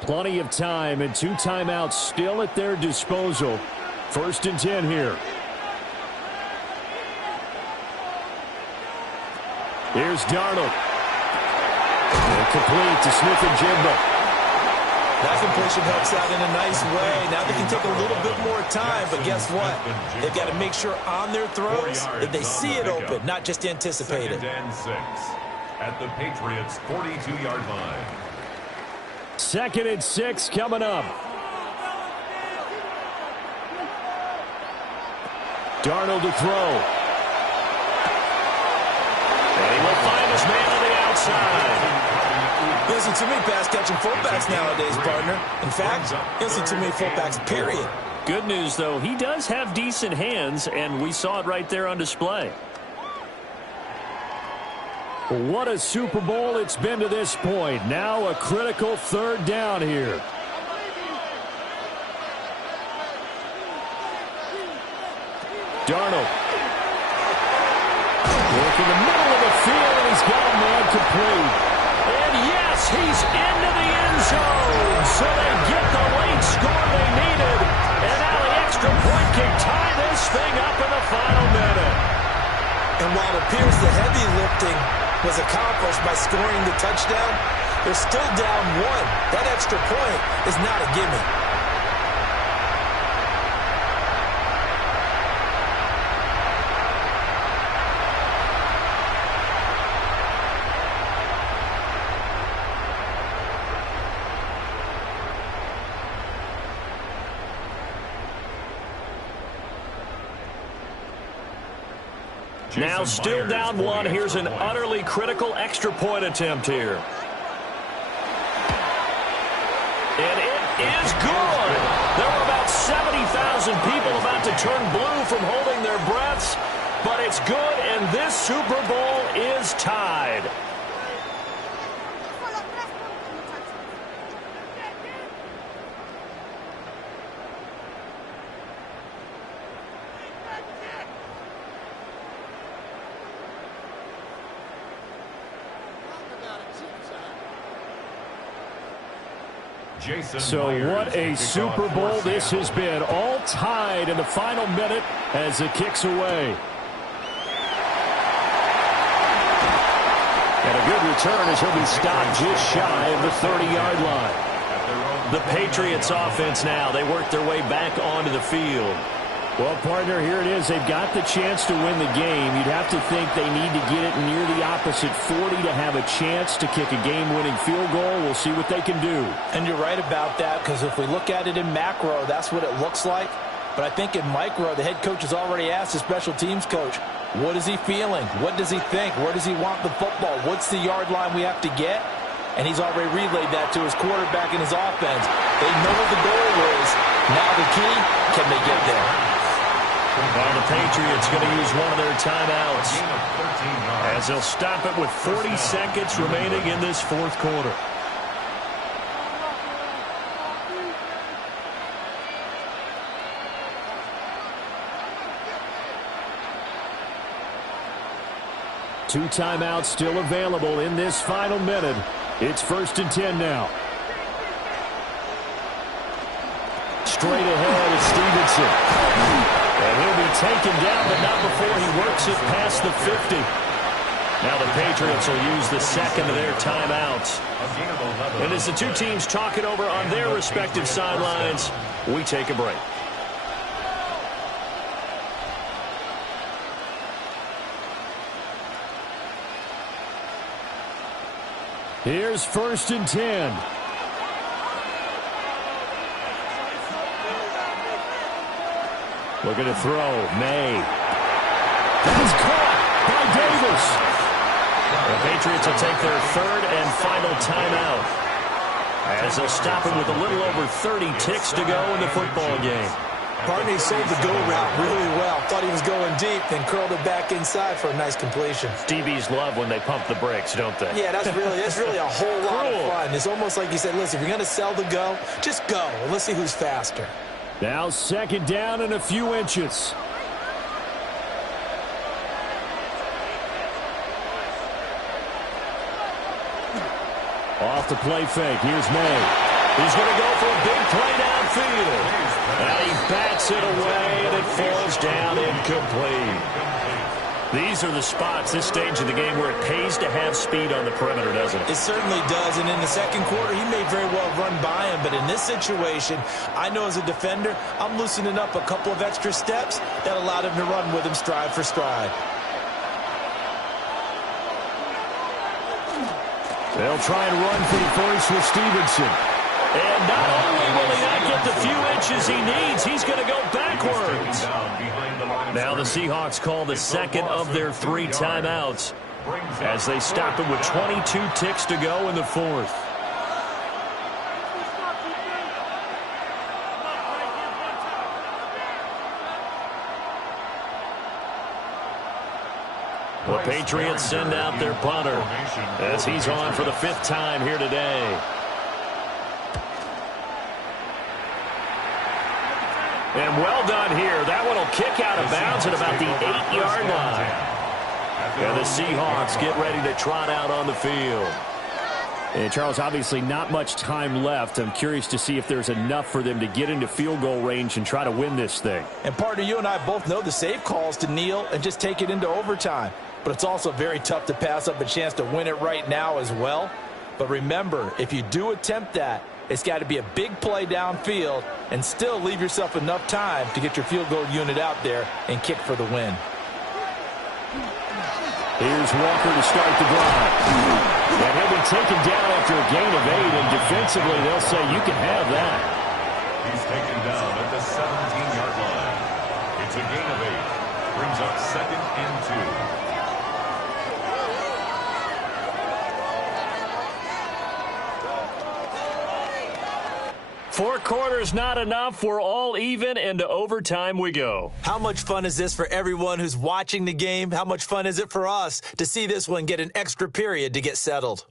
Plenty of time and 2 timeouts still at their disposal. 1st and 10 here. Here's Darnold. Complete to Smith-Njigba. That completion helps out in a nice way. Now they can take a little bit more time, but guess what? They've got to make sure on their throws that they see it open, not just anticipate it. 2nd and 6 at the Patriots' 42-yard line. 2nd and 6 coming up. Darnold to throw. And he will find his man on the outside. You don't see too many pass-catching fullbacks nowadays, partner. In fact, you don't see too many fullbacks, period. Good news, though, he does have decent hands, and we saw it right there on display. What a Super Bowl it's been to this point. Now a critical 3rd down here. Darnold. Work in the middle of the field, and he's got a man complete. And yes, he's into the end zone. So they get the late score they needed. And now the extra point can tie this thing up in the final minute. And while it appears the heavy lifting was accomplished by scoring the touchdown, they're still down 1. That extra point is not a gimme. Now still down 1. Here's an utterly critical extra point attempt here. And it is good. There were about 70,000 people about to turn blue from holding their breaths. But it's good, and this Super Bowl is tied. So what a Super Bowl this has been. All tied in the final minute as it kicks away. And a good return as he'll be stopped just shy of the 30-yard line. The Patriots offense now. They work their way back onto the field. Well, partner, here it is. They've got the chance to win the game. You'd have to think they need to get it near the opposite 40 to have a chance to kick a game-winning field goal. We'll see what they can do. And you're right about that, because if we look at it in macro, that's what it looks like. But I think in micro, the head coach has already asked the special teams coach, What is he feeling? What does he think? Where does he want the football? What's the yard line we have to get? And he's already relayed that to his quarterback and his offense. They know what the goal is. Now the key, can they get there? Well, the Patriots going to use one of their timeouts as they'll stop it with 40 seconds remaining in this fourth quarter. Two timeouts still available in this final minute. It's 1st and 10 now. Straight ahead is Stevenson. And he'll be taken down, but not before he works it past the 50. Now the Patriots will use the second of their timeouts. And as the two teams talk it over on their respective sidelines, we take a break. Here's 1st and 10. Looking to throw. May. That is caught by Davis. The Patriots will take their third and final timeout as they'll stop him with a little over 30 ticks to go in the football game. Barney sold the go route really well. Thought he was going deep, then curled it back inside for a nice completion. DBs love when they pump the brakes, don't they? Yeah, that's really a whole lot of fun. It's almost like you said, listen, if you're going to sell the go, just go. And let's see who's faster. Now 2nd down and a few inches. Off the play fake. Here's May. He's going to go for a big play downfield. And he bats it away, and it falls down incomplete. These are the spots, this stage of the game, where it pays to have speed on the perimeter, doesn't it? It certainly does, and in the second quarter, he may very well run by him, but in this situation, I know as a defender, I'm loosening up a couple of extra steps that allowed him to run with him stride for stride. They'll try and run for the first with Stevenson. And not only will he not get the few inches he needs, he's going to go backwards. Now the Seahawks call the second of their 3 timeouts as they stop it with 22 ticks to go in the fourth. The Patriots send out their punter as he's on for the 5th time here today. And well done here. That one will kick out of bounds at about the 8-yard line. And the Seahawks get ready to trot out on the field. And Charles, obviously not much time left. I'm curious to see if there's enough for them to get into field goal range and try to win this thing. And partner, you and I both know the safe calls to kneel and just take it into overtime. But it's also very tough to pass up a chance to win it right now as well. But remember, if you do attempt that, it's got to be a big play downfield and still leave yourself enough time to get your field goal unit out there and kick for the win. Here's Walker to start the drive. And he'll be taken down after a gain of 8, and defensively they'll say you can have that. He's taken down at the 17-yard line. It's a gain of 8. Brings up 2nd and 2. 4 quarters not enough. We're all even, and to overtime we go. How much fun is this for everyone who's watching the game? How much fun is it for us to see this one get an extra period to get settled?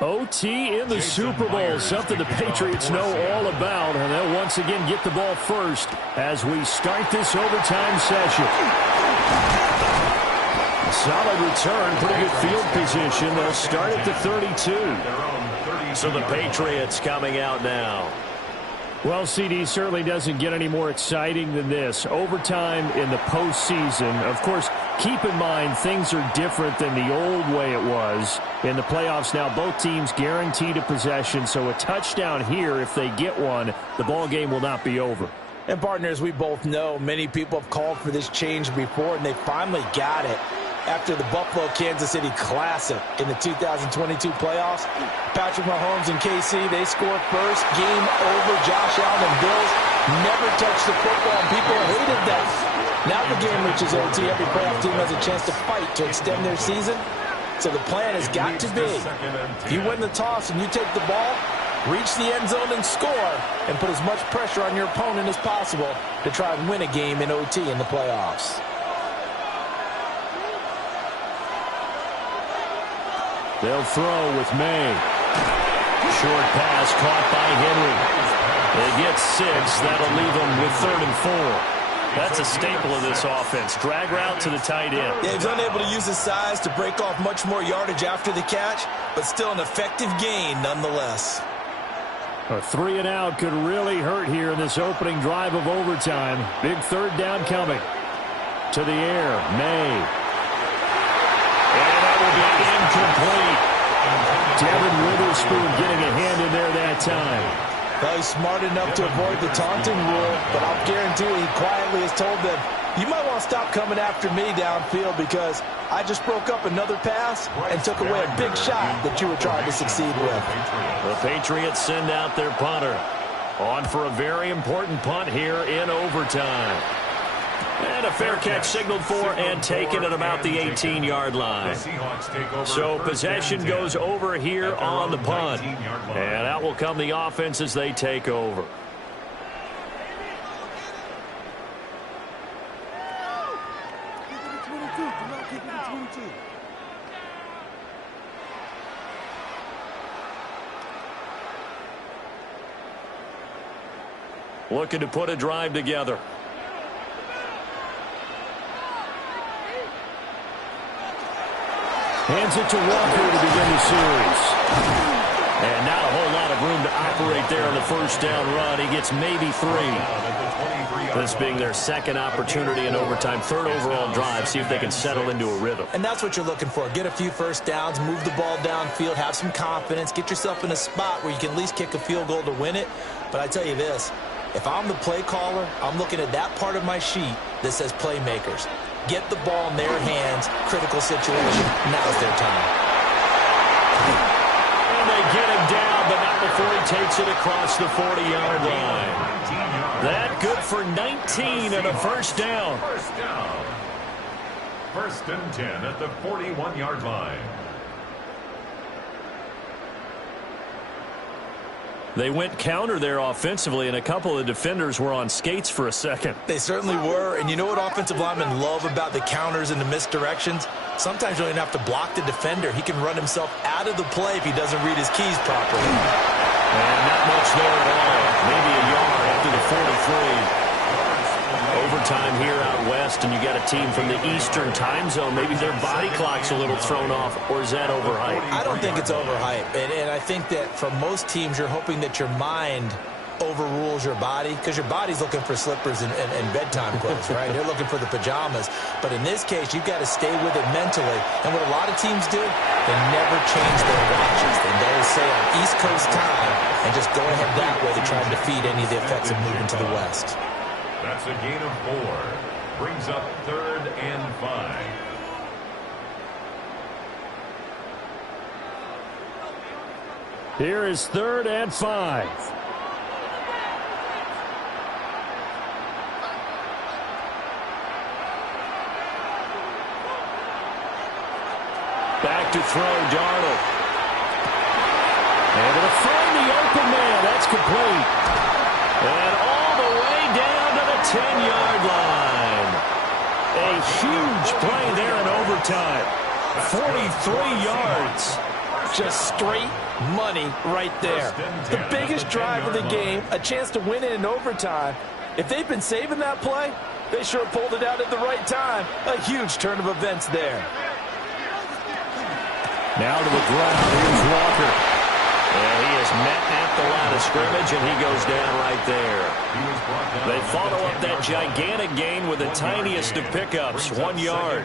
OT in the Super Bowl, something the Patriots know all about, and they'll once again get the ball first as we start this overtime session. Solid return, pretty good field position. They'll start at the 32. So the Patriots coming out now. Well, CD, certainly doesn't get any more exciting than this. Overtime in the postseason. Of course, keep in mind things are different than the old way it was. In the playoffs now, both teams guaranteed a possession, so a touchdown here, if they get one, the ball game will not be over. And partners, we both know many people have called for this change before, and they finally got it. After the Buffalo-Kansas City Classic in the 2022 playoffs, Patrick Mahomes and KC, they scored first. Game over. Josh Allen and Bills never touched the football, and people hated that. Now the game reaches OT. Every playoff team has a chance to fight to extend their season. So the plan has got to be, if you win the toss and you take the ball, reach the end zone and score, and put as much pressure on your opponent as possible to try and win a game in OT in the playoffs. They'll throw with May. Short pass caught by Henry. They get 6. That'll leave them with 3rd and 4. That's a staple of this offense. Drag route to the tight end. Yeah, he's unable to use his size to break off much more yardage after the catch, but still an effective gain nonetheless. A 3 and out could really hurt here in this opening drive of overtime. Big 3rd down coming. To the air, May. And that will be incomplete. Devin Witherspoon getting a hand in there that time. Well, he's smart enough to avoid the taunting rule, but I'll guarantee you he quietly has told them, you might want to stop coming after me downfield because I just broke up another pass and took away a big shot that you were trying to succeed with. The Patriots send out their punter. On for a very important punt here in overtime. And a fair catch signaled for and taken at about the 18-yard line. So possession goes over here on the punt. And out will come the offense as they take over. Looking to put a drive together. Hands it to Walker to begin the series. And not a whole lot of room to operate there on the first down run. He gets maybe 3. This being their second opportunity in overtime, 3rd overall drive. See if they can settle into a rhythm. And that's what you're looking for. Get a few first downs, move the ball downfield, have some confidence, get yourself in a spot where you can at least kick a field goal to win it. But I tell you this, if I'm the play caller, I'm looking at that part of my sheet that says playmakers. Get the ball in their hands, critical situation. Now's their time. And they get him down, but not before he takes it across the 40-yard line. That good for 19 and a first down. First and 10 at the 41-yard line. They went counter there offensively, and a couple of defenders were on skates for a second. They certainly were, and you know what offensive linemen love about the counters and the misdirections? Sometimes you don't even have to block the defender. He can run himself out of the play if he doesn't read his keys properly. And not much there at all. Maybe a yard after the 43. Overtime here out west, and you got a team from the Eastern time zone. Maybe their body clock's a little thrown off, or is that overhyped? I don't think it's overhyped, and I think that for most teams, you're hoping that your mind overrules your body, because your body's looking for slippers and bedtime clothes, right? They're looking for the pajamas. But in this case, you've got to stay with it mentally. And what a lot of teams do, they never change their watches. They always say on East Coast time and just go ahead that way to try and defeat any of the effects of moving to the West. That's a gain of 4. Brings up 3rd and 5. Here is 3rd and 5. Back to throw, Darnold. Able to find the open man. That's complete. And all the way down to the 10-yard line. A huge play there in overtime. 43 yards. Just straight money right there. The biggest drive of the game, a chance to win it in overtime. If they've been saving that play, they sure pulled it out at the right time. A huge turn of events there. Now to the ground. Here's Walker. And he is met at the line of scrimmage, and he goes down right there. They follow up that gigantic gain with the tiniest of pickups, 1 yard.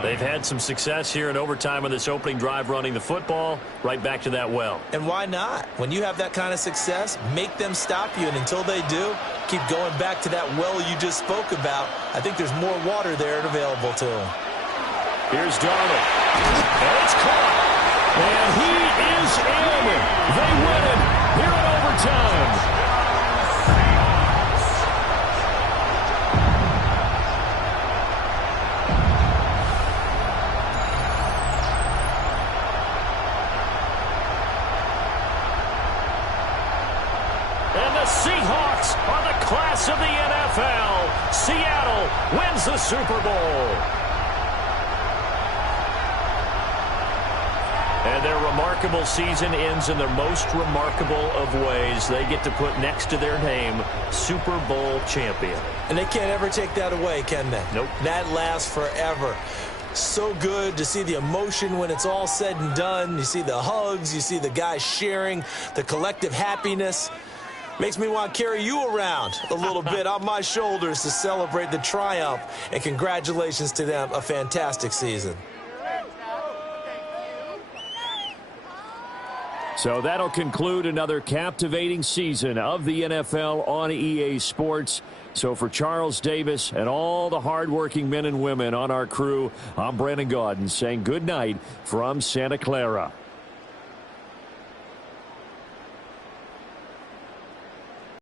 They've had some success here in overtime on this opening drive running the football. Right back to that well. And why not? When you have that kind of success, make them stop you, and until they do, keep going back to that well you just spoke about. I think there's more water there and available to them. Here's Darnold. And it's caught. And he is in. They win it here in overtime. And the Seahawks are the class of the NFL. Seattle wins the Super Bowl. And their remarkable season ends in the most remarkable of ways. They get to put next to their name, Super Bowl champion. And they can't ever take that away, can they? Nope. That lasts forever. So good to see the emotion when it's all said and done. You see the hugs. You see the guys sharing, the collective happiness. Makes me want to carry you around a little bit on my shoulders to celebrate the triumph. And congratulations to them. A fantastic season. So that'll conclude another captivating season of the NFL on EA Sports. So for Charles Davis and all the hardworking men and women on our crew, I'm Brandon Gaudin saying good night from Santa Clara.